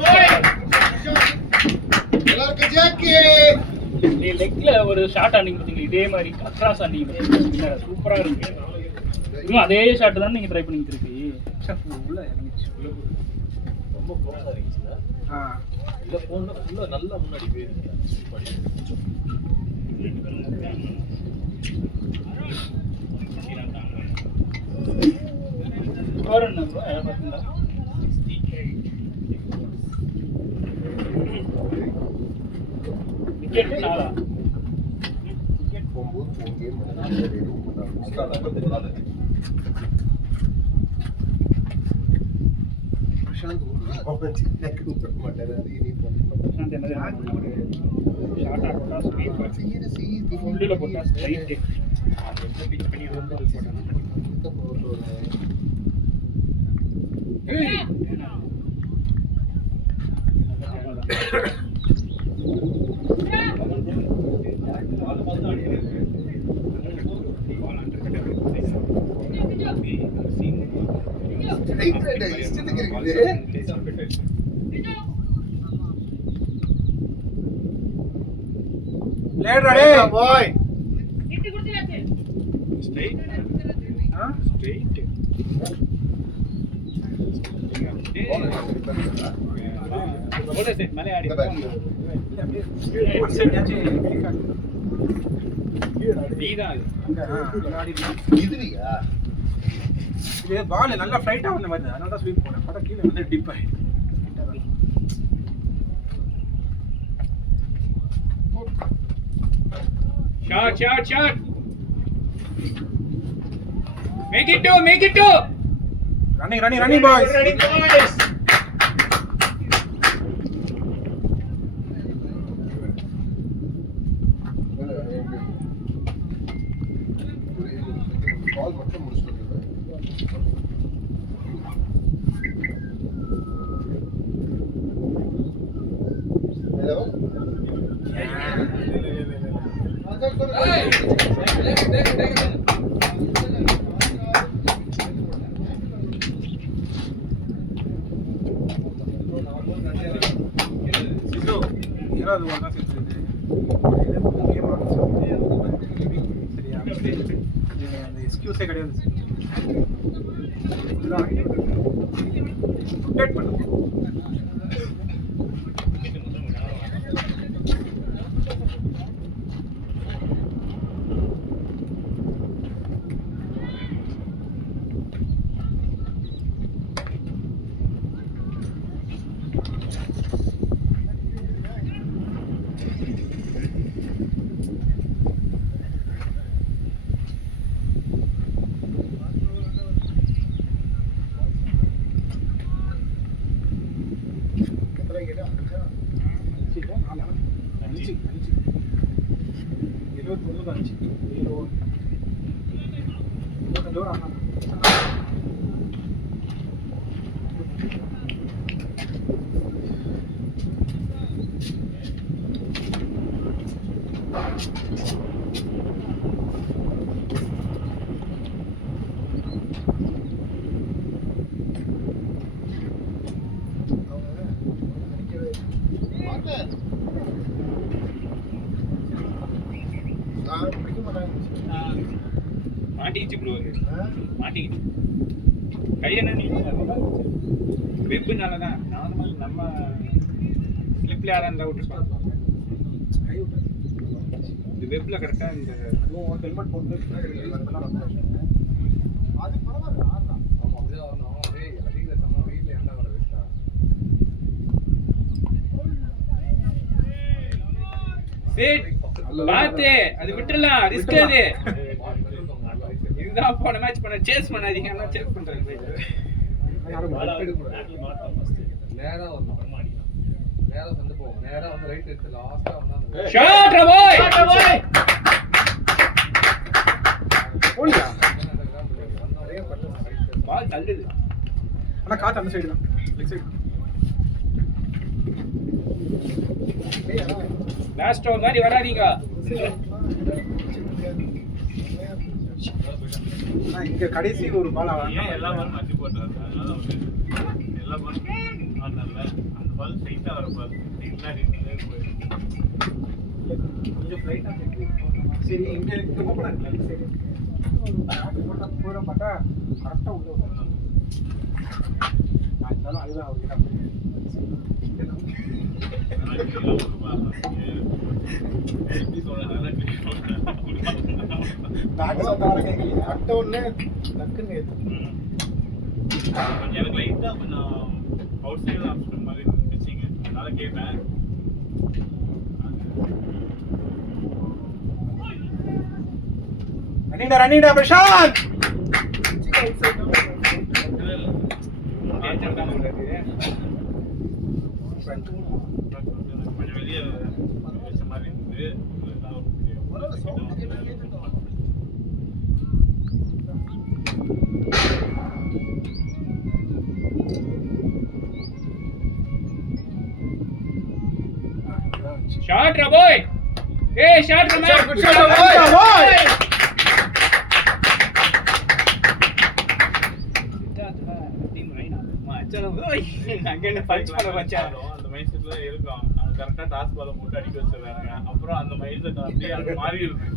boy. எல்லாருக்கும் ஜாக்கி. நீ லெக்ல ஒரு ஷாட் ஆனிங்க பாத்தீங்களா, இதே மாதிரி கிராஸ் ஆனிங்க பாத்தீங்களா, சூப்பரா இருக்கு. இன்னும் அதே ஷாட் தான் நீங்க ட்ரை பண்ணிட்டு இருக்கீங்க. உள்ள இறங்கிச்சு, ரொம்ப க்ளோஸா இருந்துச்சுல. இல்ல போனா ஃபுல்லா நல்லா முன்னாடி போயிருக்கு. ஸ்கோர் என்ன ப்ரோ பாத்தீங்களா? விக்கெட் 4. விக்கெட் போகும்போது 4 கேம் பிரசாந்த் அவன் சின்ன கூப்பிட மாட்டாரு அது நீ பிரசாந்த் என்ன ஷார்ட்டா போட்டா ஸ்ட்ரைட் ஃபுல்லுல போட்டா ஸ்ட்ரைட் அது வந்து பிச் பண்ணி வந்து போட்டாங்க. ஏய் லேட் ரெடி பாய் ஸ்ட்ரைட் ஸ்ட்ரைட் போல செட் மேலே ஆடி நீதான் இதுலயா இது பால் நல்லா ஃளைட்டா வந்த மாதிரி அதனால தான் ஸ்வீப் போறேன் பட கீழ வந்து டிப் ஆயிடுச்சு. Shot make it two running boys கால் மட்டும் முடிச்சுட்டு ஹலோ சிசோ ஏதாவது ஒண்ணா செஞ்சுது சரியா அந்த எக்ஸ்கியூஸே கிடையாது. இதுதான் ரொட்டேட் பண்ணு. மாட்டிக்கிச்சு ப்ரோ மாட்டிக்கிச்சு கை என்ன நீ வெப்னால தான் நார்மல் நம்ம ஸ்லிப்ல யாரா இருந்தா விட்டுருப்பாங்க கை விட்டு இது வெப்ல கரெக்டா இந்த அதுவும் ஹெல்மெட் போட்டு அது பரவாயில்ல ஆறலாம். ஆமா அப்படிதான் வரணும். அவன் அப்படியே அடிக்கிற சம வெயிட்ல ஏன்டா வர வச்சா சேட் பாத்து அது விட்டுறலாம் ரிஸ்க் அது இதுதான் போன மேட்ச் பண்ண சேஸ் பண்ணாதீங்க எல்லாம் சேஸ் பண்றாங்க நேரா வரணும். நேரா வந்து போவோம். நேரா வந்து ரைட் எடுத்து லாஸ்டா வந்தா ஷாட் பாய் போலியா பால் தள்ளுது ஆனா காத்து அந்த சைடு தான் லெக் சைடு. லாஸ்ட் ஓவர் மாதிரி வராதீங்க இங்க கடைசி ஒரு பால் ஏன் எல்லா பாலும் மாத்தி போட்டாரு அதனால வந்து எல்லா பாலும் ஆனால அந்த பால் ஸ்ட்ரைட்டா வர பால் எல்லா ரீதியிலே போயிருக்கு கொஞ்சம் ஃளைட்டா இருக்கு. சரி இங்க ஓபன் ஆகல லெக் சைடு போட்டா போற மாட்டா கரெக்ட்டா உள்ள வரணும். நான் இருந்தாலும் அதுதான் அவர்கிட்ட எனக்கு லைட்டா கொஞ்சம் அவுட் சைடு ஆப்ஷன் மாதிரி இருந்துச்சுங்க அதனால கேட்டேன் ரன்னிங்கடா பிரசாந்த். கேட்ச் ஷாட் ரா பாய். ஏய் ஷாட் ரா man. Good shot, boy. Team Raina. மச்சான் ஓய் அங்க என்ன பஞ்ச் பண்ண மச்சான். அந்த மைண்ட் செட்ல இருக்கும். அது கரெக்ட்டா டாஸ் பால போட்டு அடிக்க வச்சிராங்க. அப்புறம் அந்த மைண்ட் செட் அப்படியே அது மாறி இருக்கு.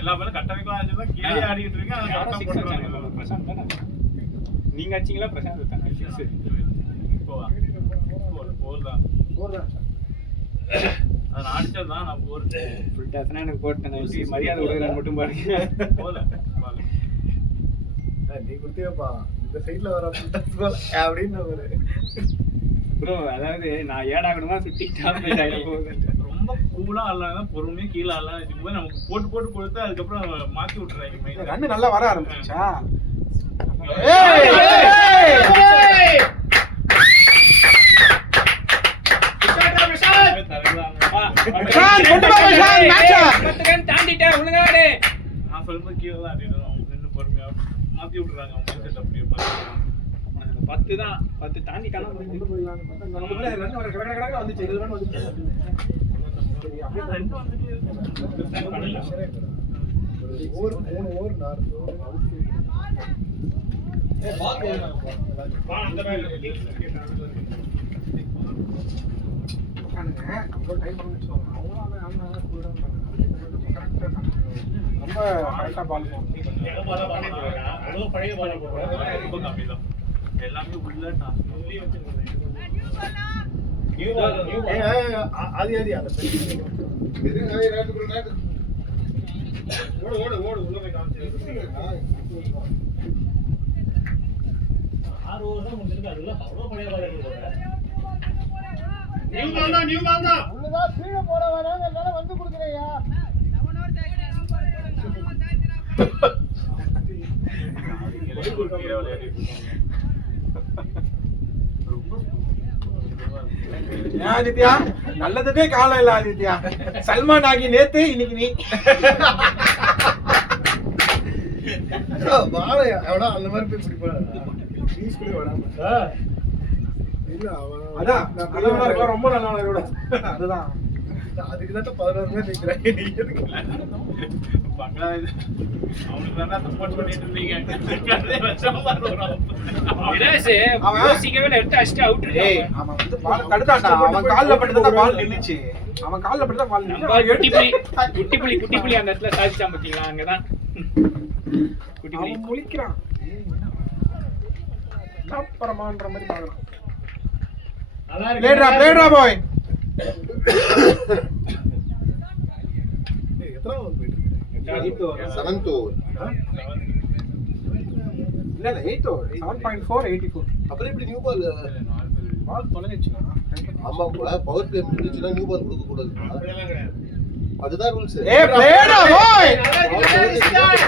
எல்லா பேரும் கட்டமைக்கலாம் ஆச்சுனா கீழே ஆடிட்டு இருக்காங்க. அது கரெக்ட்டா போட்டுறாங்க. பிரசாந்த் தான. நீங்க அடிச்சீங்களா பிரசாந்த் தான? போவா. போறதா. அது அடிச்சதான் நான் போறேன். ஃபுல் டாஸ்னா எனக்கு போட்டேன். நான் மரியாதை கொடுக்குறேன் மட்டும் பாருங்க. போல. நீ குடுத்தியாப்பா இந்த சைடுல வர அப்படின்னு ஒரு ப்ரோ அதாவது நான் ஏடாகணுமா சுட்டி டாப் டைலாக் போகுது. ரொம்ப கூலா ஆடலாம் பொறுமையா கீழே ஆடலாம் வச்சுக்கும்போது நமக்கு போட்டு போட்டு கொடுத்து அதுக்கப்புறம் மாத்தி விட்டுறாங்க மைண்ட். ரன் நல்லா வர ஆரம்பிச்சா. தாண்டிட்டேன் ஒழுங்காடு. நான் சொல்லும்போது கீழே தான் ஆடிடுறோம். அவங்க நின்று பொறுமையா மாத்தி விட்டுறாங்க. அவங்க மைண்ட் செட் அப்படியே பார்த்து 10 தான் 10 தாண்டிட்டானா கொண்டு போயிடலாம். நமக்குள்ள ரன் வர கடை கடை வந்துச்சு. 20 ரன் வந்துச்சு. சரி அப்படியே ரெண்டு வந்துட்டு ஓவர் 3 ஓவர் 4 ஓவர் அவுட். ரொம்ப டைம் பண்ணிச்சோம். ரொம்ப கரெக்டா பால் ரொம்ப கம்மி தான். எல்லாமே உள்ள டாஸ் அது அந்த ஓடு ஓடு உள்ள போய் காமிச்சு 6 ஓவர் தான் முடிஞ்சிருக்கு. அதுல அவ்வளவு பழைய பால் இருக்கு. நியூ பால் தான் உள்ளதா கீழ போற வராங்க என்னால வந்து குடுக்குறேயா. ஆதித்யா நல்லதுக்கே காலம் இல்ல ஆதித்யா. சல்மான் ஆகி நேத்து இன்னைக்கு நீ வாழையா எவனா அந்த மாதிரி போய் பிடிப்பான். பீஸ்குள்ளே வராம இல்ல அவன் அதான் நல்லவனா இருக்கா ரொம்ப நல்லவனா இருக்கா. அதுதான் அதுக்கு தான் 11 பேர் நிக்கிறாங்க. நீ எதுக்கு பங்களாதேஷ் அவங்களுக்கு தான் சப்போர்ட் பண்ணிட்டு இருந்தீங்க. யோசிக்கவே எடுத்து அடிச்சு அவுட். ஏய் அவன் வந்து பால் தடுத்தான்டா. அவன் கால்ல பட்டுதான் பால் நின்னுச்சு. அவன் கால்ல பட்டுதான் பால் நின்னுச்சு. குட்டி புலி அந்த இடத்துல சாதிச்சா பாத்தீங்களா? அங்கதான் குட்டி புலி அவன் முழிக்கிறான். அப்புறமான்ற மாதிரி பாக்கலாம். பிளேடா பாய். எத்தனை ஓவர் போயிட்டு இருக்கு? 7th over. இல்ல 8th ஓவர் 7.4 84. அப்புறம் இப்படி நியூ பால் பால் தொலைஞ்சிச்சுனா ஆமா பவர் பிளே முடிஞ்சுனா நியூ பால் கொடுக்க கூடாது. அதுதான் ரூல்ஸ். ஏய் பிளேடா பாய்.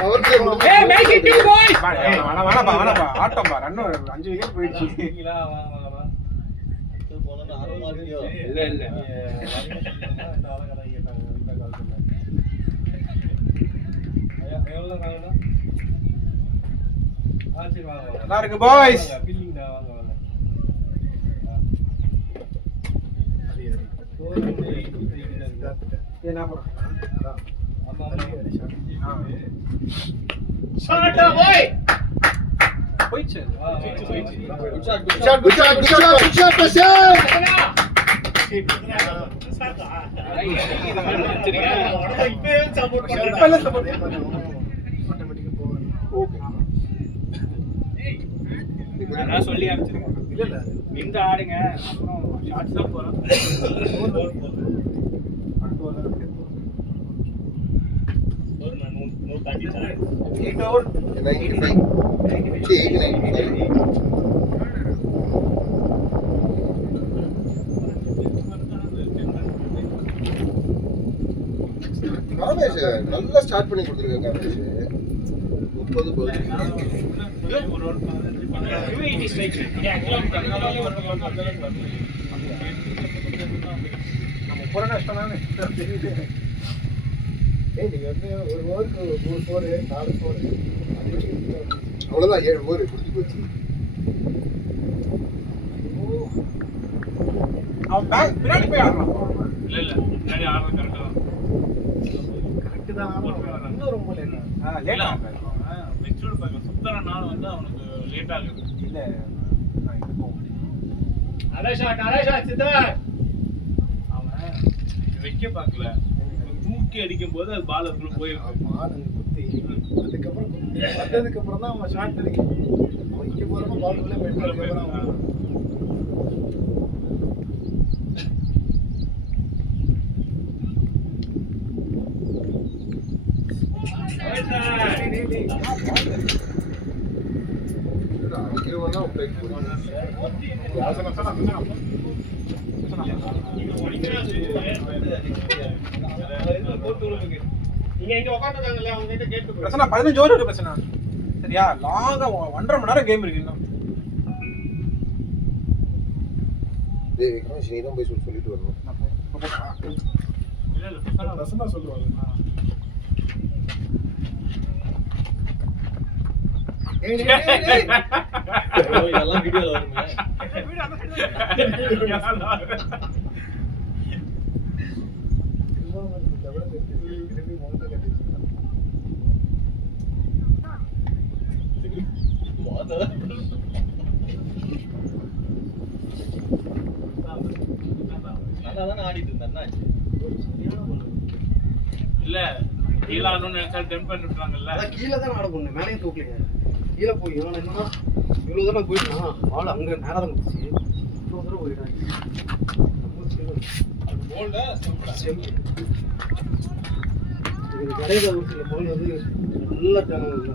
பவர் பிளே முடிஞ்சு ஏய் மேக் இட் 2 பாய்ஸ். வாடா ஆட்டம் பா. ரன் 5 விக்கெட் போயிடுச்சு. இல்ல நல்லா இருக்கு பாய்ஸ். என்ன பண்ற? போயிச்சு. Good shot Prasanth. இப்பல சப்போர்ட் ஆட்டோமேட்டிக்கா போவாங்க. ஓகே நான் சொல்லி அனுப்பிச்சிருக்கேன். இல்ல இந்த ஆடுங்க அப்புறம் ஷார்ட்ஸ் தான் போறோம். Eight over 95. 89. காமேஷ் நல்லா ஸ்டார்ட் பண்ணி கொடுத்துருக்காங்க. காமேஷ் 30 கோல். UAE strike. போறேன் கஷ்டம் தானே தெரியுது. ஏய் நீங்க வந்து ஒரு ஓவருக்கு 3 ஸ்கோர் 4 ஸ்கோர் அவ்வளவுதான் 7 ஓவர் முடிஞ்சு போச்சு. அவன் பேக் பின்னாடி போய் ஆடுறான். இல்ல முன்னாடி ஆடுறது கரெக்டா தான். கரெக்ட் தான் ஆடுறான். இன்னும் ரொம்ப லேட் லேட் ஆகுது. மெச்சூர்ட் பார்க்க சுத்தற நாள் வந்து அவனுக்கு லேட் ஆகுது. இல்ல நான் இது போக அவன் வைக்க பார்க்கல, தூக்கி அடிக்கும் போது அது பால் அதுக்குள்ள போயிருக்கு. அதுக்கப்புறம் வந்ததுக்கு அப்புறம் தான் அவன் ஷாட் அடிக்கும். வைக்க போறப்ப பாலுக்குள்ள போயிட்டு நீங்க இங்க உட்கார்ந்துருக்காங்கல்ல, அவங்க கிட்ட கேட்டு பிரச்சனை 15 ஓவர் இருக்கு பிரச்சனை. சரியா லாங்கா 1.5 மணி நேரம் கேம் இருக்கு இன்னும். நீ தான் போய் சொல்லிட்டு வரணும். இல்ல பிரசன்னா சொல்லுவாங்க. இதெல்லாம் வீடியோல வருங்க. நல்லாதானே ஆடிட்டு இருந்தேன். இல்ல கீழே ஆடணும்னு நினைச்சா டெம்ப் பண்ணிட்டாங்கல்ல. அதான் கீழே தான் ஆட போனேன், மேலேயும் தூக்கலைங்க. கீழே போய் இவன் என்னன்னா இவ்வளோ தூரம் போயிட்டான், ஆள் அங்கே நேரம் தான் கொடுத்துச்சு. இவ்வளோ தூரம் போயிட்டாங்க. இது கடையில் ஒரு சில பொருள் வந்து நல்ல சேனல் இல்லை.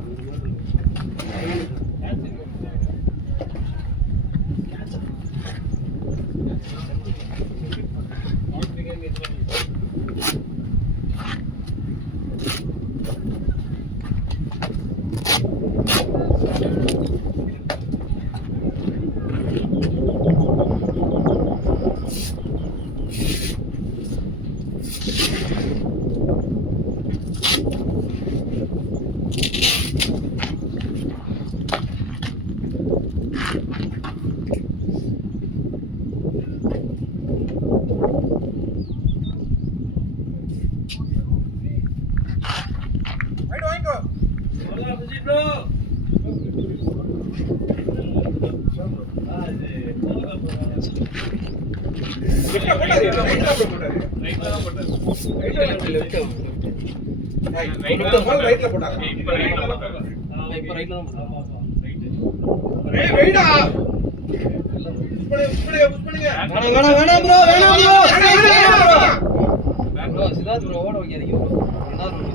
ரைட் வாங்கிக்கோ. லெஃப்ட்ல போட்டாரு. ரைட்ல தான் போட்டாரு. ரைட்ல போட்டாங்க. இப்ப ரைட்ல போட்டாரு. இப்போ ரைட்டில் தான் போட்டான். ஏய் வெயிடா. வேணாம் ப்ரோ, வேணாம் பேக் ப்ரோ. சித்தார்த் ப்ரோ ஓட வைக்காதீங்க ப்ரோ. எல்லாரும்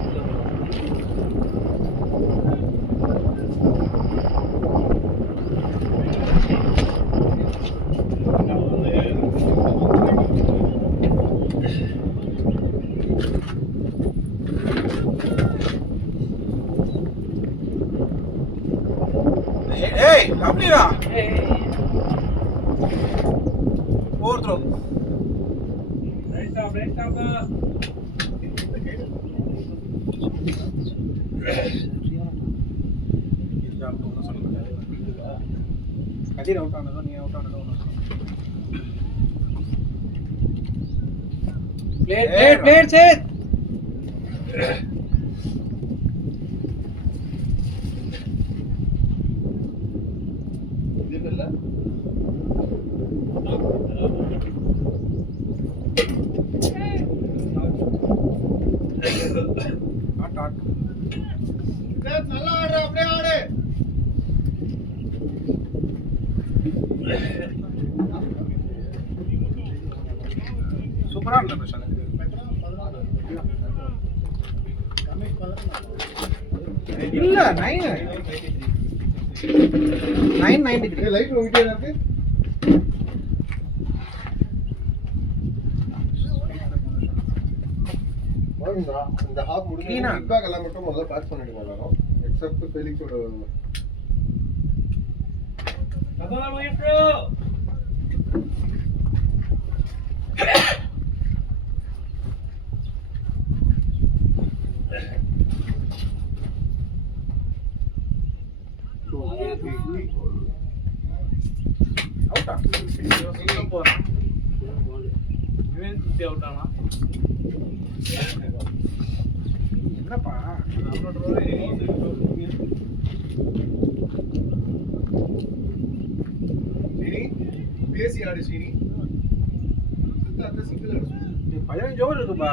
ஏய் லவ்லிடா. Over throw. Right stop. Kathir out ஆனதோ நீ அவுட் ஆனதோ பிளேட் சேத். ஆட் நல்லா ஆடுற, அப்படியே ஆடு. சூப்பரா இருந்த பிரச்சனை. இல்ல 993. லைட் உங்ககிட்ட இருக்கு. இந்த ஹாஃப் முடிஞ்சு ஃபீட்பேக் எல்லாம் மட்டும் முதல்ல பேட்ச் பண்ணிடுங்க எல்லாரும் எக்ஸப்ட் ஃபெலிக்ஸோட. கபால் வெயிட் ப்ரோ. அவுட்டா போறான் இவன் சுத்தி அவுட் ஆனா என்னப்பா சீனி பேசி ஆடு சீனி அந்த சிங்கிள் ஆடு 15 ஓவர் இருக்குப்பா.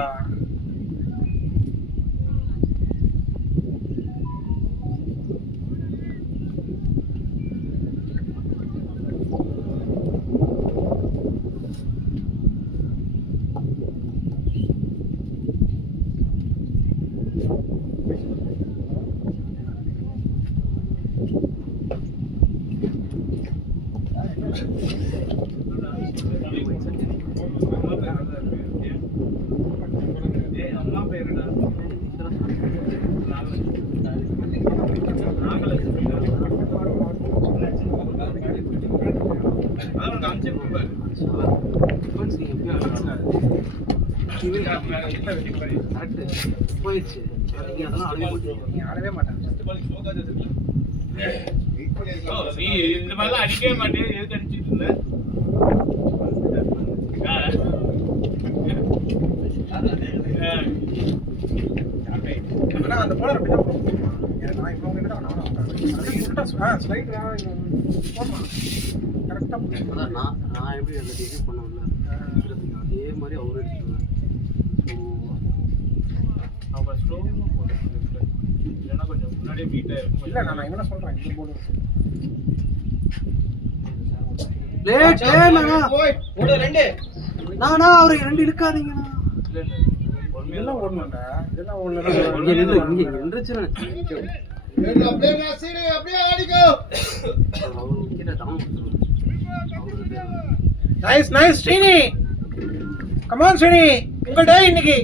அம்மா பேருடா அதான் அஞ்சு போவாரு போயிடுச்சு நீங்க அதெல்லாம் அழிய மாட்டீங்க. நீ ஆடவே மாட்டாங்க. நீ இந்த மாதிரிலாம் அடிக்கவே மாட்டேன் எதுக்கு அடிச்சுட்டு இருந்த ஆனா அந்த போலர் அப்படிதான் போடுவான். நான் இப்போ உங்ககிட்ட ஸ்லைட் போமா கரெக்டா அதான் நான் எப்படி அந்த டிகிரி பண்ணல அதே மாதிரி அவரு எடுத்துருவேன். அவங்க ஸ்லோவாக போடுறது இல்லைன்னா கொஞ்சம் முன்னாடியே மீட்டாக இருக்கும். இல்ல நான் என்ன சொல்றேன் இந்த போர்டு நானா அவருக்கு 2 இழுக்காதீங்கண்ணா. இல்லை இல்லை இதெல்லாம் ஓடணும்டா. இதெல்லாம் ஓடணும். இங்க நின்றுச்சு அப்படியே ஆடிக்கோ. அவரு கிட்ட down nice nice Srini. Come on Srini. உங்க டே இன்னைக்கு.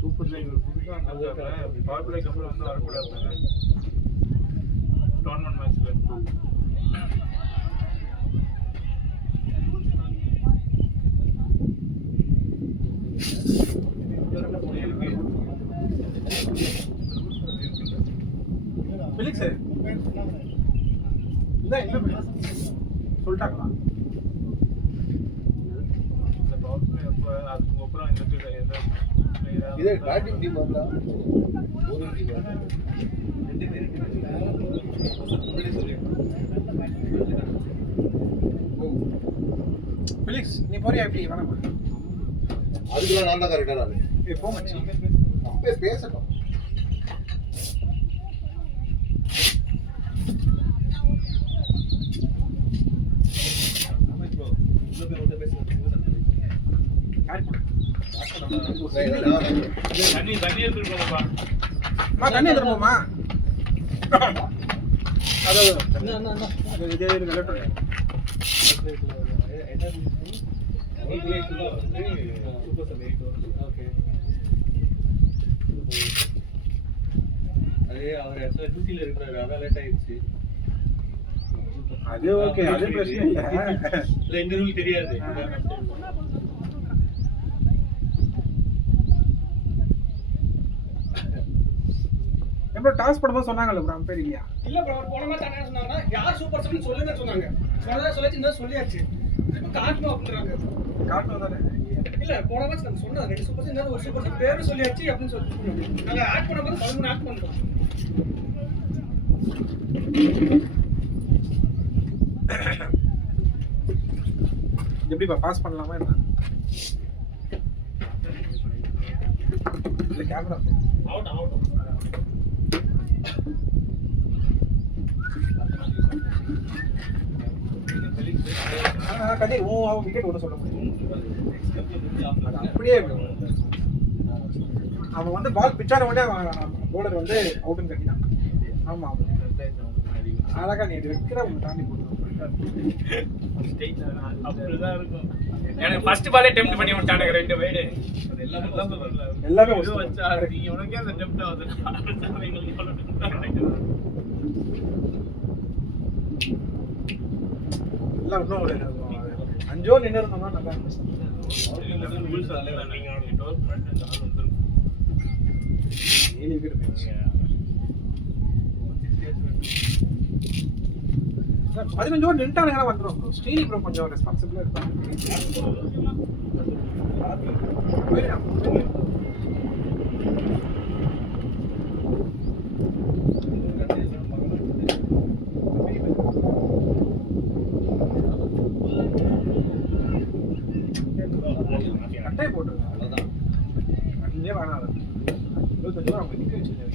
சூப்பர் லைன் புதுசாக பவர் பிளேக்கு அப்புறம் வந்து வரக்கூடாது டோர்னமெண்ட் மேட்ச்சில். பிலிக்ஸ் இல்ல என்ன சொல்லிட்டாங்களா? இந்த பவர் பிளே அப்போ அதுக்கு அப்புறம் இதே பேட்டிங் டீம் வந்தா ஒரு டீம் பிலிக்ஸ் நீ போறியா எப்படி வேணாமா? அதுக்கெல்லாம் நான் தான் கரெக்டா நான் போ மச்சி. அப்பே பேசட்டும். தண்ணி எடுத்துருக்கோம்ப்பா. தண்ணி எடுத்துருப்போமா? அது இதே விளையாட்டு அது ஓகே அது பிரச்சனை இல்லை. இந்த ரூல் தெரியாது. எப்போ டாஸ் போடும்போது சொன்னாங்கல்ல ப்ரோ அம்பேர் இல்லையா? இல்ல ப்ரோ போன மாதிரி என்ன சொன்னாங்கன்னா யார் சூப்பர் சப்னு சொல்லுங்க சொன்னாங்க. சொல்லிச்சு இந்த சொல்லியாச்சு. இப்போ காட்டணும் அப்படிங்கறாங்க. காட்டணும் தானே. இல்ல போன மாதிரி நம்ம சொன்னா 2 சூப்பர் சப் ஒரு சூப்பர் சப் பேரு சொல்லியாச்சு அப்படின்னு சொல்லிட்டு நாங்க ஆட் பண்ணும்போது 13 ஆட் பண்றோம். எப்படிப்பா பாஸ் பண்ணலாமா என்ன? இல்ல கேமரா அவுட் அவுட் கதிர் விக்கெட் ஓட சொல்ல முடியும். அப்படியே அவன் வந்து பால் பிச்சான உடனே போலர் வந்து அவுட்னு கட்டினான். ஆமா அழகா நீ வைக்கிற உங்க தாண்டி போட்டு அப்படிதான் இருக்கும். எனக்கு ஃபர்ஸ்ட் பாலே டெம்ப்ட் பண்ணி விட்டானுங்க 2 வைடு. எல்லாமே இது வச்சா நீ உனக்கே அந்த டெம்ப்ட் ஆகுது. எங்களுக்கு எவ்வளவு tempt ஆகுது. எல்லாம் இன்னும் ஒரு 5 நின்று இருந்தோம்னா நல்லா இருந்துச்சு. ரூல்ஸ் அதெல்லாம் நீங்க அவனுக்கு டோர் பண்ணிட்டு அந்த ஆள் வந்துரும். 7 பேர் இருந்துச்சு. 15 ஓவர் நின்ட்டானுங்க வந்துரும் ப்ரோ. ஸ்ரீனி ப்ரோ கொஞ்சம் ரெஸ்பான்சிபிளா இருப்பாங்க. கட்டை போட்டுருங்க அவ்வளோதான். அண்ணே வேணாம் 25 ஓவர் அவங்க நிற்க வச்சுருக்காங்க.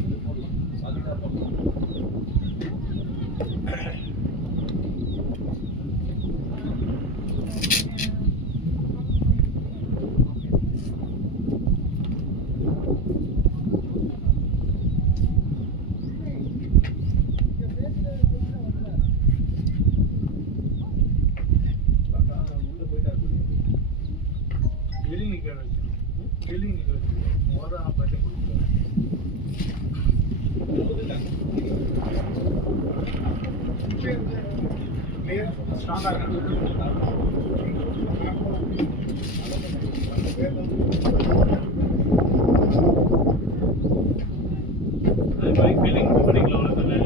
வெளிய நிக்க வச்சிருக்கோம். வெளிய நிக்க வச்சிருக்கோம். ஒரு ஆப்பர்ட்ட கொடுக்குறோம். ஸ்ட்ராங்கா இருக்கு. அது மாதிரி ஃபீலிங் பண்ணிக்கலாம் அவ்வளவுதான்.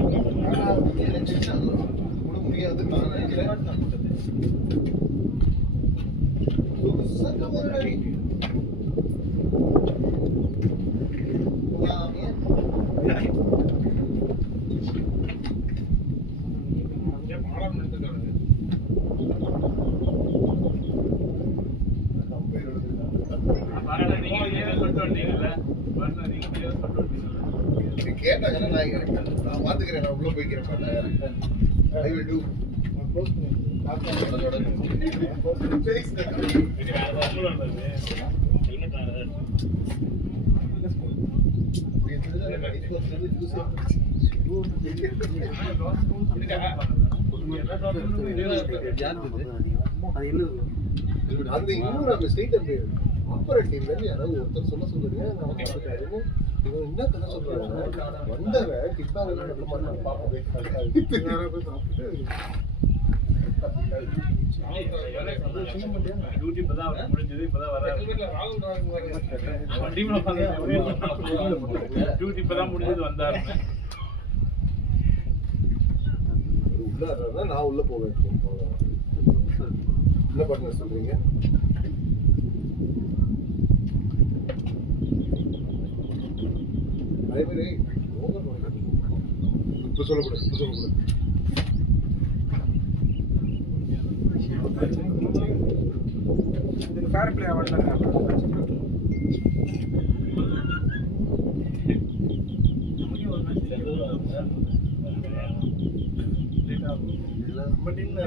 கூட முடியாது நான் நினைக்கிறேன். பாருங்க நீங்க ஏதோ சொல்லிட்டு வந்தீங்கல்ல. பாருங்க நீங்க ஏதோ சொல்லிட்டு வந்தீங்கல்ல. கேட்டாங்கன்னா நான் பாத்துக்கிறேன். நான் உள்ள போய்க்கிறேன். I will do. இது வேற ஏதாவது வந்தது. ஹெல்மெட் வேற ஏதாவது. அது என்னது அந்த இன்னும் நம்ம ஸ்டேட் அந்த ஆப்பரேட்டிவ்ல இருந்து யாராவது ஒருத்தர் சொல்லுங்க. நான் வந்துட்டாருன்னு இவன் என்ன கதை சொல்றாங்க. வந்தவன் கிட்பாங்க நடக்க மாட்டான். டியூட்டி இப்பதான் முடிஞ்சது. இப்பதான் வர டியூட்டி இப்பதான் முடிஞ்சது வந்தாரு. உள்ள நான் உள்ள போவேன். என்ன பண்ண சொல்றீங்க? அதே மாதிரி இப்ப சொல்லக்கூடாது. இது ஃபேர் பிளே அவார்ட் தான். நம்ம டீம்ல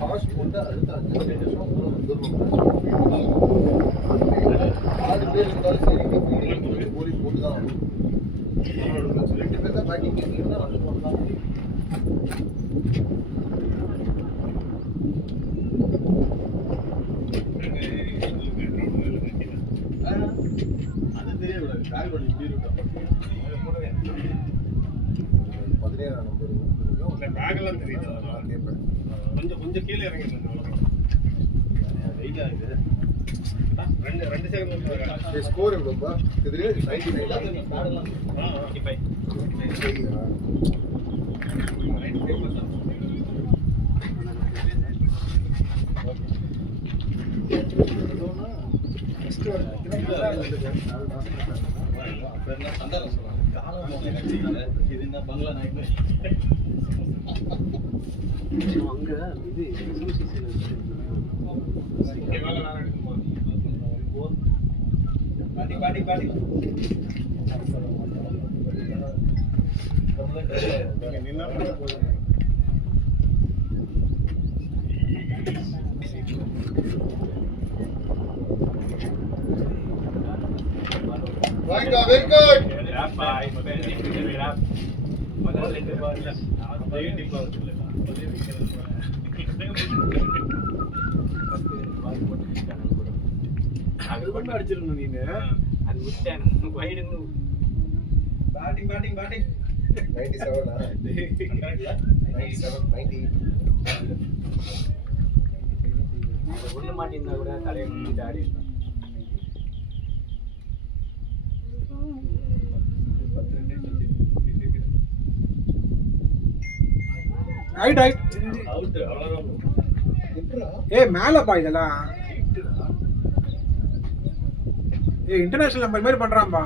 பாஸ் போட்டு அடுத்த 5 நிமிஷம் வந்துடணும். 6 பேர் இருந்தாலும் சரி ஓடி போட்டு தான் ஆகணும். 2 பேர் தான் பேட்டிங் கேட்டீங்கன்னா வந்து போடலாம். அது தெரியல. பேக் பண்ணி இப்படி இருக்கும். 17 நம்பர் பேக் எல்லாம் தெரியுது. நான் கேட்பேன். கொஞ்சம் கீழே இறங்கி வெயிட் ஆகுது. 2 செகண்ட் ஸ்கோர் எவ்வளோப்பா? இதுல 99 சரியா? அங்க இது Very good. பாய் முதல்ல 2 பால் இல்ல நான் ஜெயிட்டி பால் இல்ல அது கொண்டு அடிச்சிரணும் நீங்க அது விட்டேன் வைடு பேட்டிங் 97 90 ஒண்ணு மாட்டிருந்தா கூட தலையை முடிச்சிட்டு ஆடி ரைட் அவுட் அவ்வளவுதான் ஏய் மேலப்பா இதெல்லாம் ஏய் இன்டர்நேஷனல் நம்பர் மாதிரி பண்றான்பா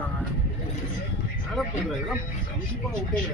மேல பண்ற இதெல்லாம் கண்டிப்பா விட்டுங்க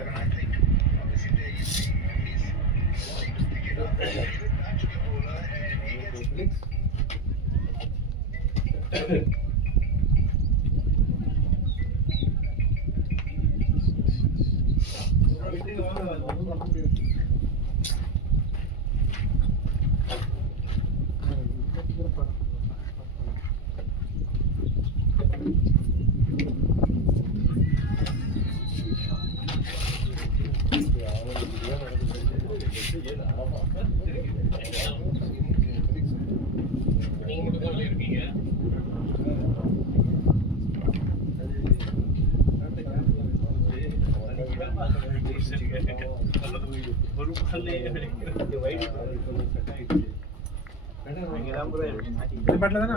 நீங்க மட்டும் தான் இருக்கீங்க ஒரு பால்லே வைடு செட் ஆயிடுச்சு நீங்க தான் ப்ரோ இந்த பேட்ல தானே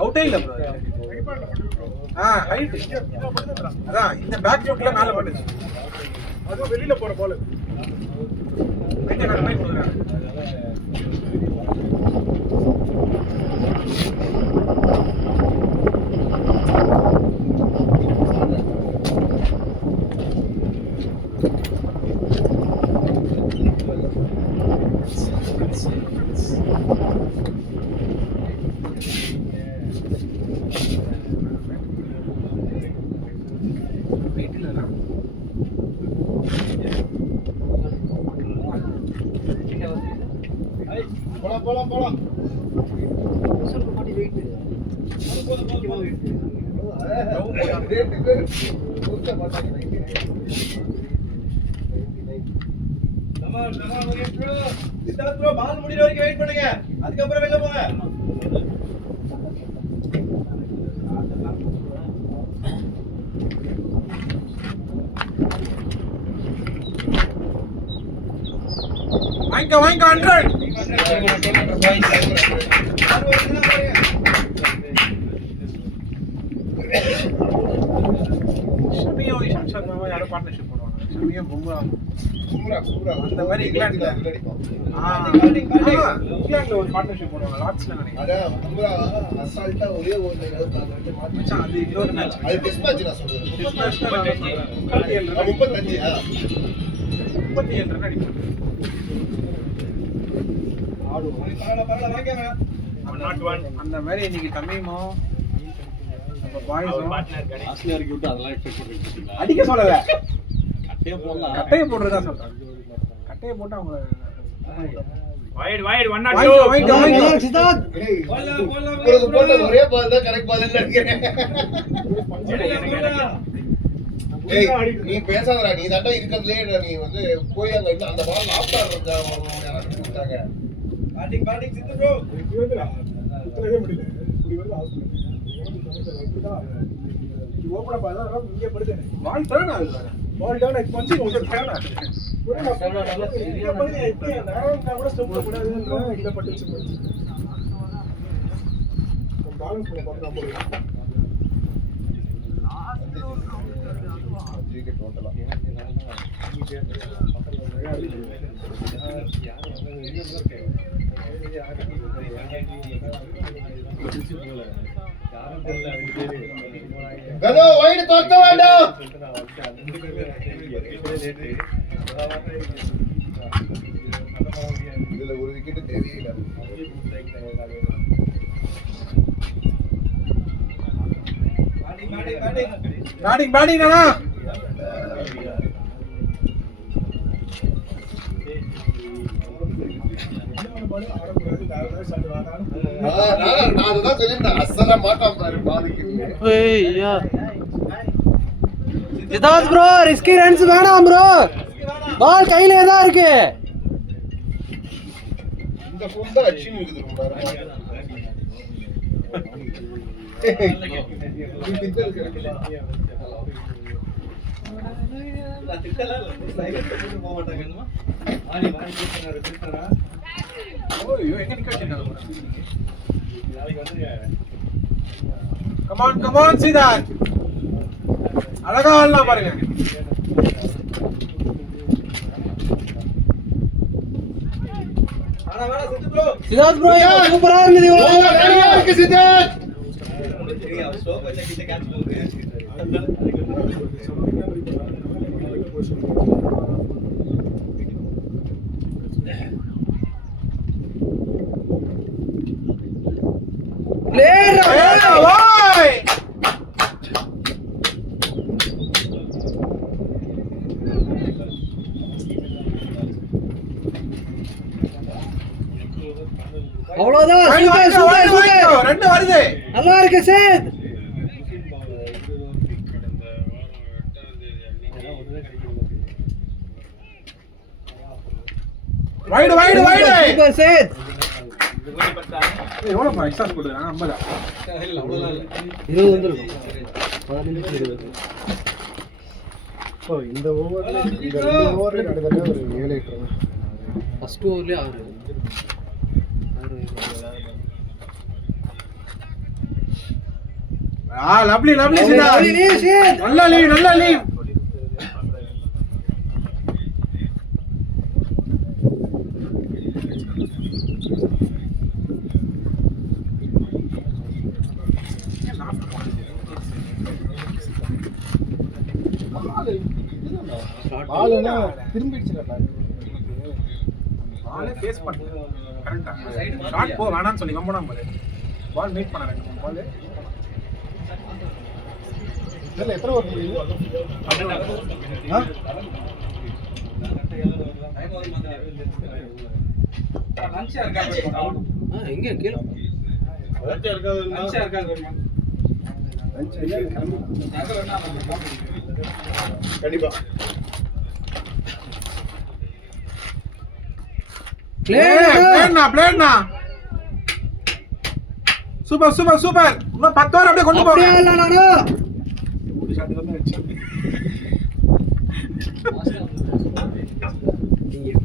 அவுட்டே இல்ல ப்ரோ ரைட் அதான் இந்த பேக் ஃபுட்ல மேல பட்டுச்சு அது வெளியில போற பால் போலாம் பால் முடிகிற வரைக்கும் வெயிட் பண்ணுங்க அதுக்கப்புறம் வெளில போங்க வாங்கிக்க 100 ஷமியும் இஷாந்த் சர்மாவா யாரும் பார்ட்னர்ஷிப் பண்ணுவாங்க ஷமியும் பும்ரா அந்த மாதிரி இங்கிலாந்துல இங்கிலாந்துல ஒரு பார்ட்னர்ஷிப் பண்ணுவாங்க லார்ட்ஸ்ல நினைக்கிறேன் அதான் பும்ரா அசால்ட்டா ஒரே ஒரு மச்சான் அது இன்னொரு மேட்ச் அது டெஸ்ட் மேட்ச் நான் சொல்றேன் டெஸ்ட் மேட்ச் தான் 37 ரன் அடிப்பாங்க அந்த மாதிரி இன்னைக்கு தம்பியும் நம்ம பாய்ஸும் ஆஸ்திரேலியா இறக்கி விட்டு அதெல்லாம் எக்ஸ்பெக்ட் பண்ணிட்டு அடிக்க சொல்லல கட்டையே போடலாம் கட்டையை போடுறதா சொல்றேன் கட்டையை போட்டு அவங்க வைடு 102 வாங்கிக்க சித்தார்த் போட்ட ஒரே பால் தான் கரெக்ட் பால் நினைக்கிறேன் ஏய் நீ பேசாதடா நீ தாண்டா இருக்கறதுலயே நீ வந்து போய் அங்க இல்ல அந்த பால் ஆஃப் யாராவது கொடுத்தாங்க பேட்டிங் சித்து ப்ரோ குத்தவே முடியல இப்படி வந்து ஓபனா பாதா இங்க படுது பால் டர்ன் ஆகுது பால் டர்ன் ஆகி பஞ்சிங் ஒரு டர்ன் ஆகுது சரியா பண்ணி இப்படி நேரா கூட ஸ்டெப் கூடாதுன்ற இத பட்டுச்சு பேலன்ஸ் பண்ண பார்த்தா போல விக்கெட் டோட்டலா கதோ வைடு தொட்ட வேண்டாம் இதுல ஒரு விக்கெட் தேவையில்லை பேட்டிங் நானா நான் அதுதான் சொல்லியிருந்தேன், அசல மாட்டான் பாரு பாதிக்குன்னு. சித்தார்த் ப்ரோ ரிஸ்கி ரன்ஸ் வேணாம் ப்ரோ, பால் கையிலே தான் இருக்கு. இந்த ஃபோன் தான் அச்சின் இருக்குது ரொம்ப நேரமா. கமான் கமான் சித்தார்த், அழகா ஆடலாம் பாருங்க. சித்தார்த் ப்ரோ சூப்பரா இருந்தது. சரியா இருக்கு சித்தார்த். அவ்வளவுதான், சூப்பர் சூப்பர் சூப்பர், ரெண்டு வருது. நல்லா இருக்கு சேத். வைடு வைடு வைடு, சூப்பர் சேத். எவ்வளவு எக்ஸ்ட்ரா போடுறாங்க? 50. 20 வந்துரும். 15 20. இந்த ஓவர்ல இந்த 2 ஓவர்ல கிட்டத்தட்ட ஒரு 7-8 ரன். ஃபர்ஸ்ட் ஓவர்லயே 6. லவ்லி லவ்லி சித்தார்த், நல்ல லீவ் நல்ல லீவ். பால்னா திரும்பிடுச்சுடா. பாலே ஃபேஸ் பண்ணு கரெக்ட்டா. ஷாட் போ வேணாம்னு சொல்லி கம்பனா பாரு. பால் மீட் பண்ண ரெண்டு பால். இல்ல எத்தனை ஓவர் போடுறீங்க? எங்க கீழ கண்டிப்பா பிளேன்னா சூப்பர் சூப்பர் சூப்பர். இன்னும் 10 ஓவர் அப்படியே கொண்டு போங்க. ஒரு ஷாட் தான் வெச்சு.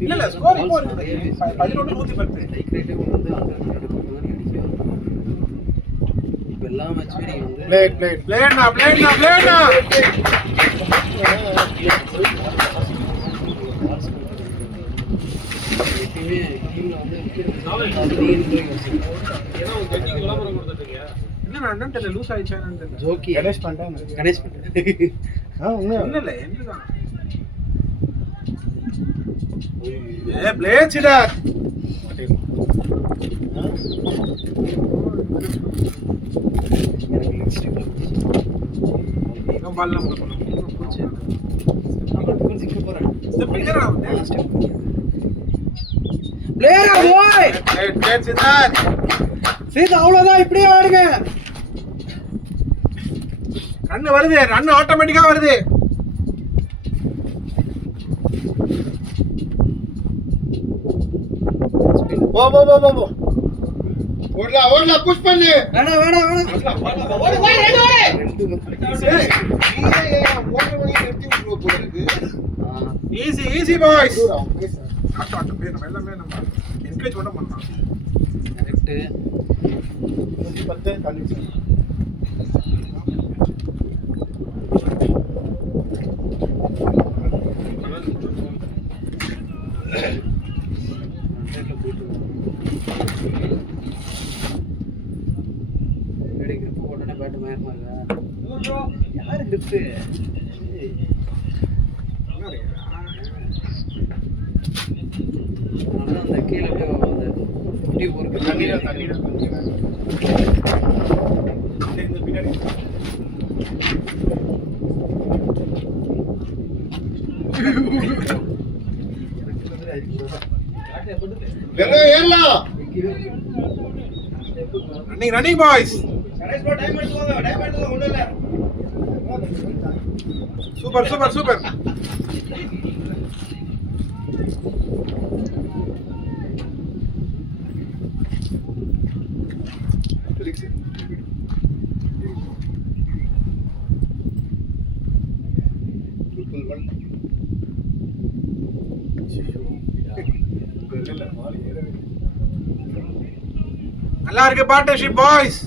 இல்ல இல்ல ஸ்கோர் இப்போ 11-110. ஸ்ட்ரைக் ரேட்டே வந்து 100 போட்டு அடிச்சாரு. இப்போ எல்லா மேட்ச்மே நீங்க வந்து பிளேன்னா எப்பயுமே டீம்ல வந்து என்ன என்னன்னு தெரியல, லூஸ் ஆயிடுச்சான்னு தெரியல. ஜோக்கி கணேஷ் பண்ணிட்டாங்க. கணேஷ் பண்ணிட்டாங்க. ஒண்ணும் இல்ல என்னதான் பிளேட் சித்தார்த். பால்லாம் போடணும். பிளேயர் பாய் பிளேட் சித்தார்த். சீதா அவ்வளவுதான், இப்படியே ஆடுங்க. ரன் வருது, ரன் ஆட்டோமேட்டிக்கா வருது. போ போ போ போ ஓடலாம் புஷ் பண்ணு. வேணாம் வேணாம் வேணாம், ஓடு போய் ரெண்டு ஓடு. Easy easy boys. ஆட்டோ பேர் நம்ம எல்லாமே நம்ம என்கரேஜ் பண்ண பண்ணலாம். கரெக்ட். 10 கண்டிப்பா. பேட் மயமா இருக்கா? யாரு கிரிப்? அந்த கீழே அந்த குட்டி போருக்கு தண்ணீர் பின்னாடி ஏறலாம். Running boys. Super. Triple one. நல்லா இருக்கு பார்ட்னர்ஷிப் பாய்ஸ்.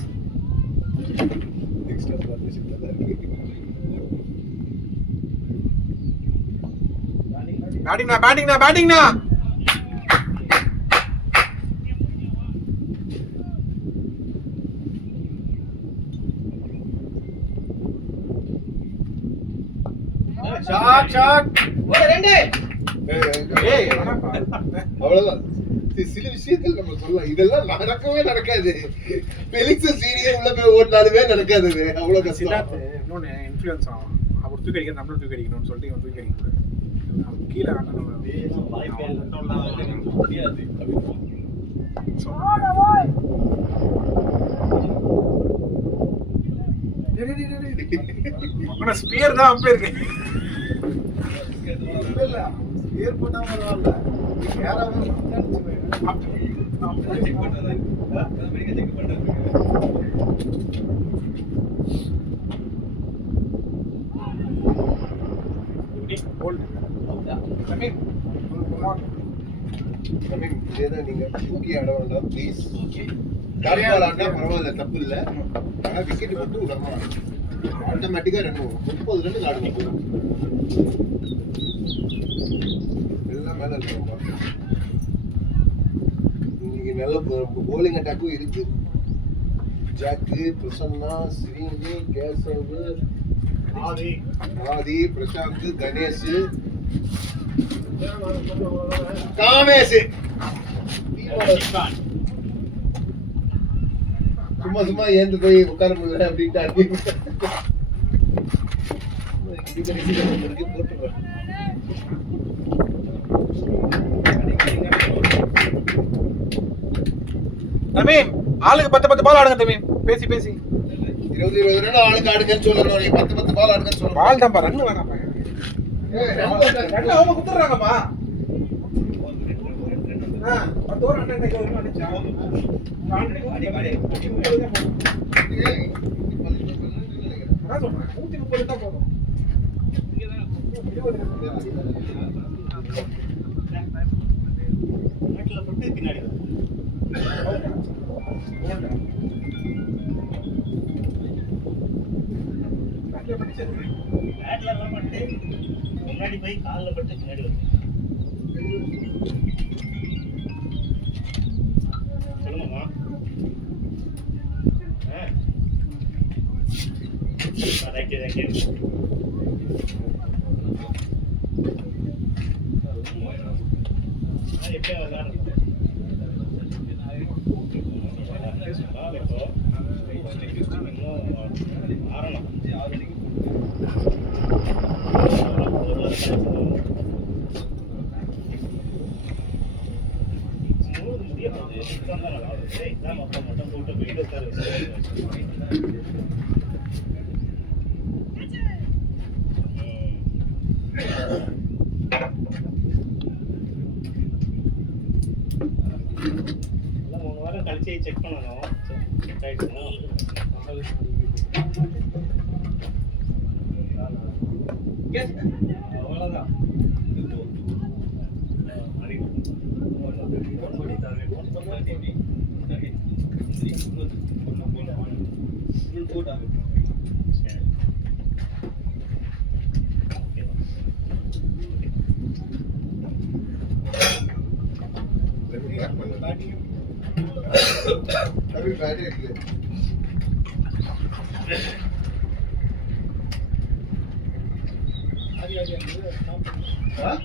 பேட்டிங்னா ஷாட் அவ்வளவுதான். சில விஷயத்தில் நம்ம சொல்லலாம், இதெல்லாம் நடக்காது. பெலிக்ஸ் சீனியர் உள்ள போய் ஓடினாலுமே நடக்காது. அவ்வளவு கஷ்டம். சித்தார்த் இன்னொன்னு இன்ஃப்ளூயன்ஸ் ஆகும். அவர் தூக்கி அடிக்க நம்மளும் தூக்கி அடிக்கணும்னு சொல்லிட்டு இவன் தூக்கி அடிக்க கீழே முடியாது. ஸ்பியர் தான் அம்பேருக்கு. நீங்க தூக்கி ஆட வேண்டாம் ப்ளீஸ். ஆடினா பரவாயில்ல, தப்பு இல்லை. ஆனா விக்கெட் மட்டும் விடாம ஆட்டோமேட்டிக்கா 30 ரன் ஆடுங்க போதும். எல்லாம் மேல இருக்கும். இன்னைக்கு நல்ல போலிங் அட்டாக்கும் இருக்கு. ஜாக்கு, பிரசன்னா, ஸ்ரீனி, கேசவ், ஆதி, பிரசாந்த், கணேஷ், காமேஷ். சும்மா ஏந்து போய் உட்கார முடியல அப்படின்ட்டு போட்டுருவேன். தமீம் ஆளுக்கு 10 பால் ஆடுங்க தமீம். பேசி 20 ரன் ஆளுக்கு ஆடுங்கன்னு சொல்லணும். 10 பால் ஆடுங்கன்னு சொல்லணும். பால் தான் ரன் வேணாம். அவங்க குத்துறாங்கப்பா. 10 ஓவர் ரன் என்ன ஒரு அடிச்சா நான் சொல்றேன் 130 தான் போதும். பின்னாடி முன்னாடி போய் காலில் பட்டு பின்னாடி வந்து சொல்லுங்கம்மா. எப்படி ஆறணும் எக்ஸாம் அப்போ மட்டும் போட்டு போயிட்டு சார் எல்லாம் 3 வாரம் கழிச்சு செக் பண்ணணும். செக் ஆயிடுச்சுன்னா அவ்வளோதான். Huh?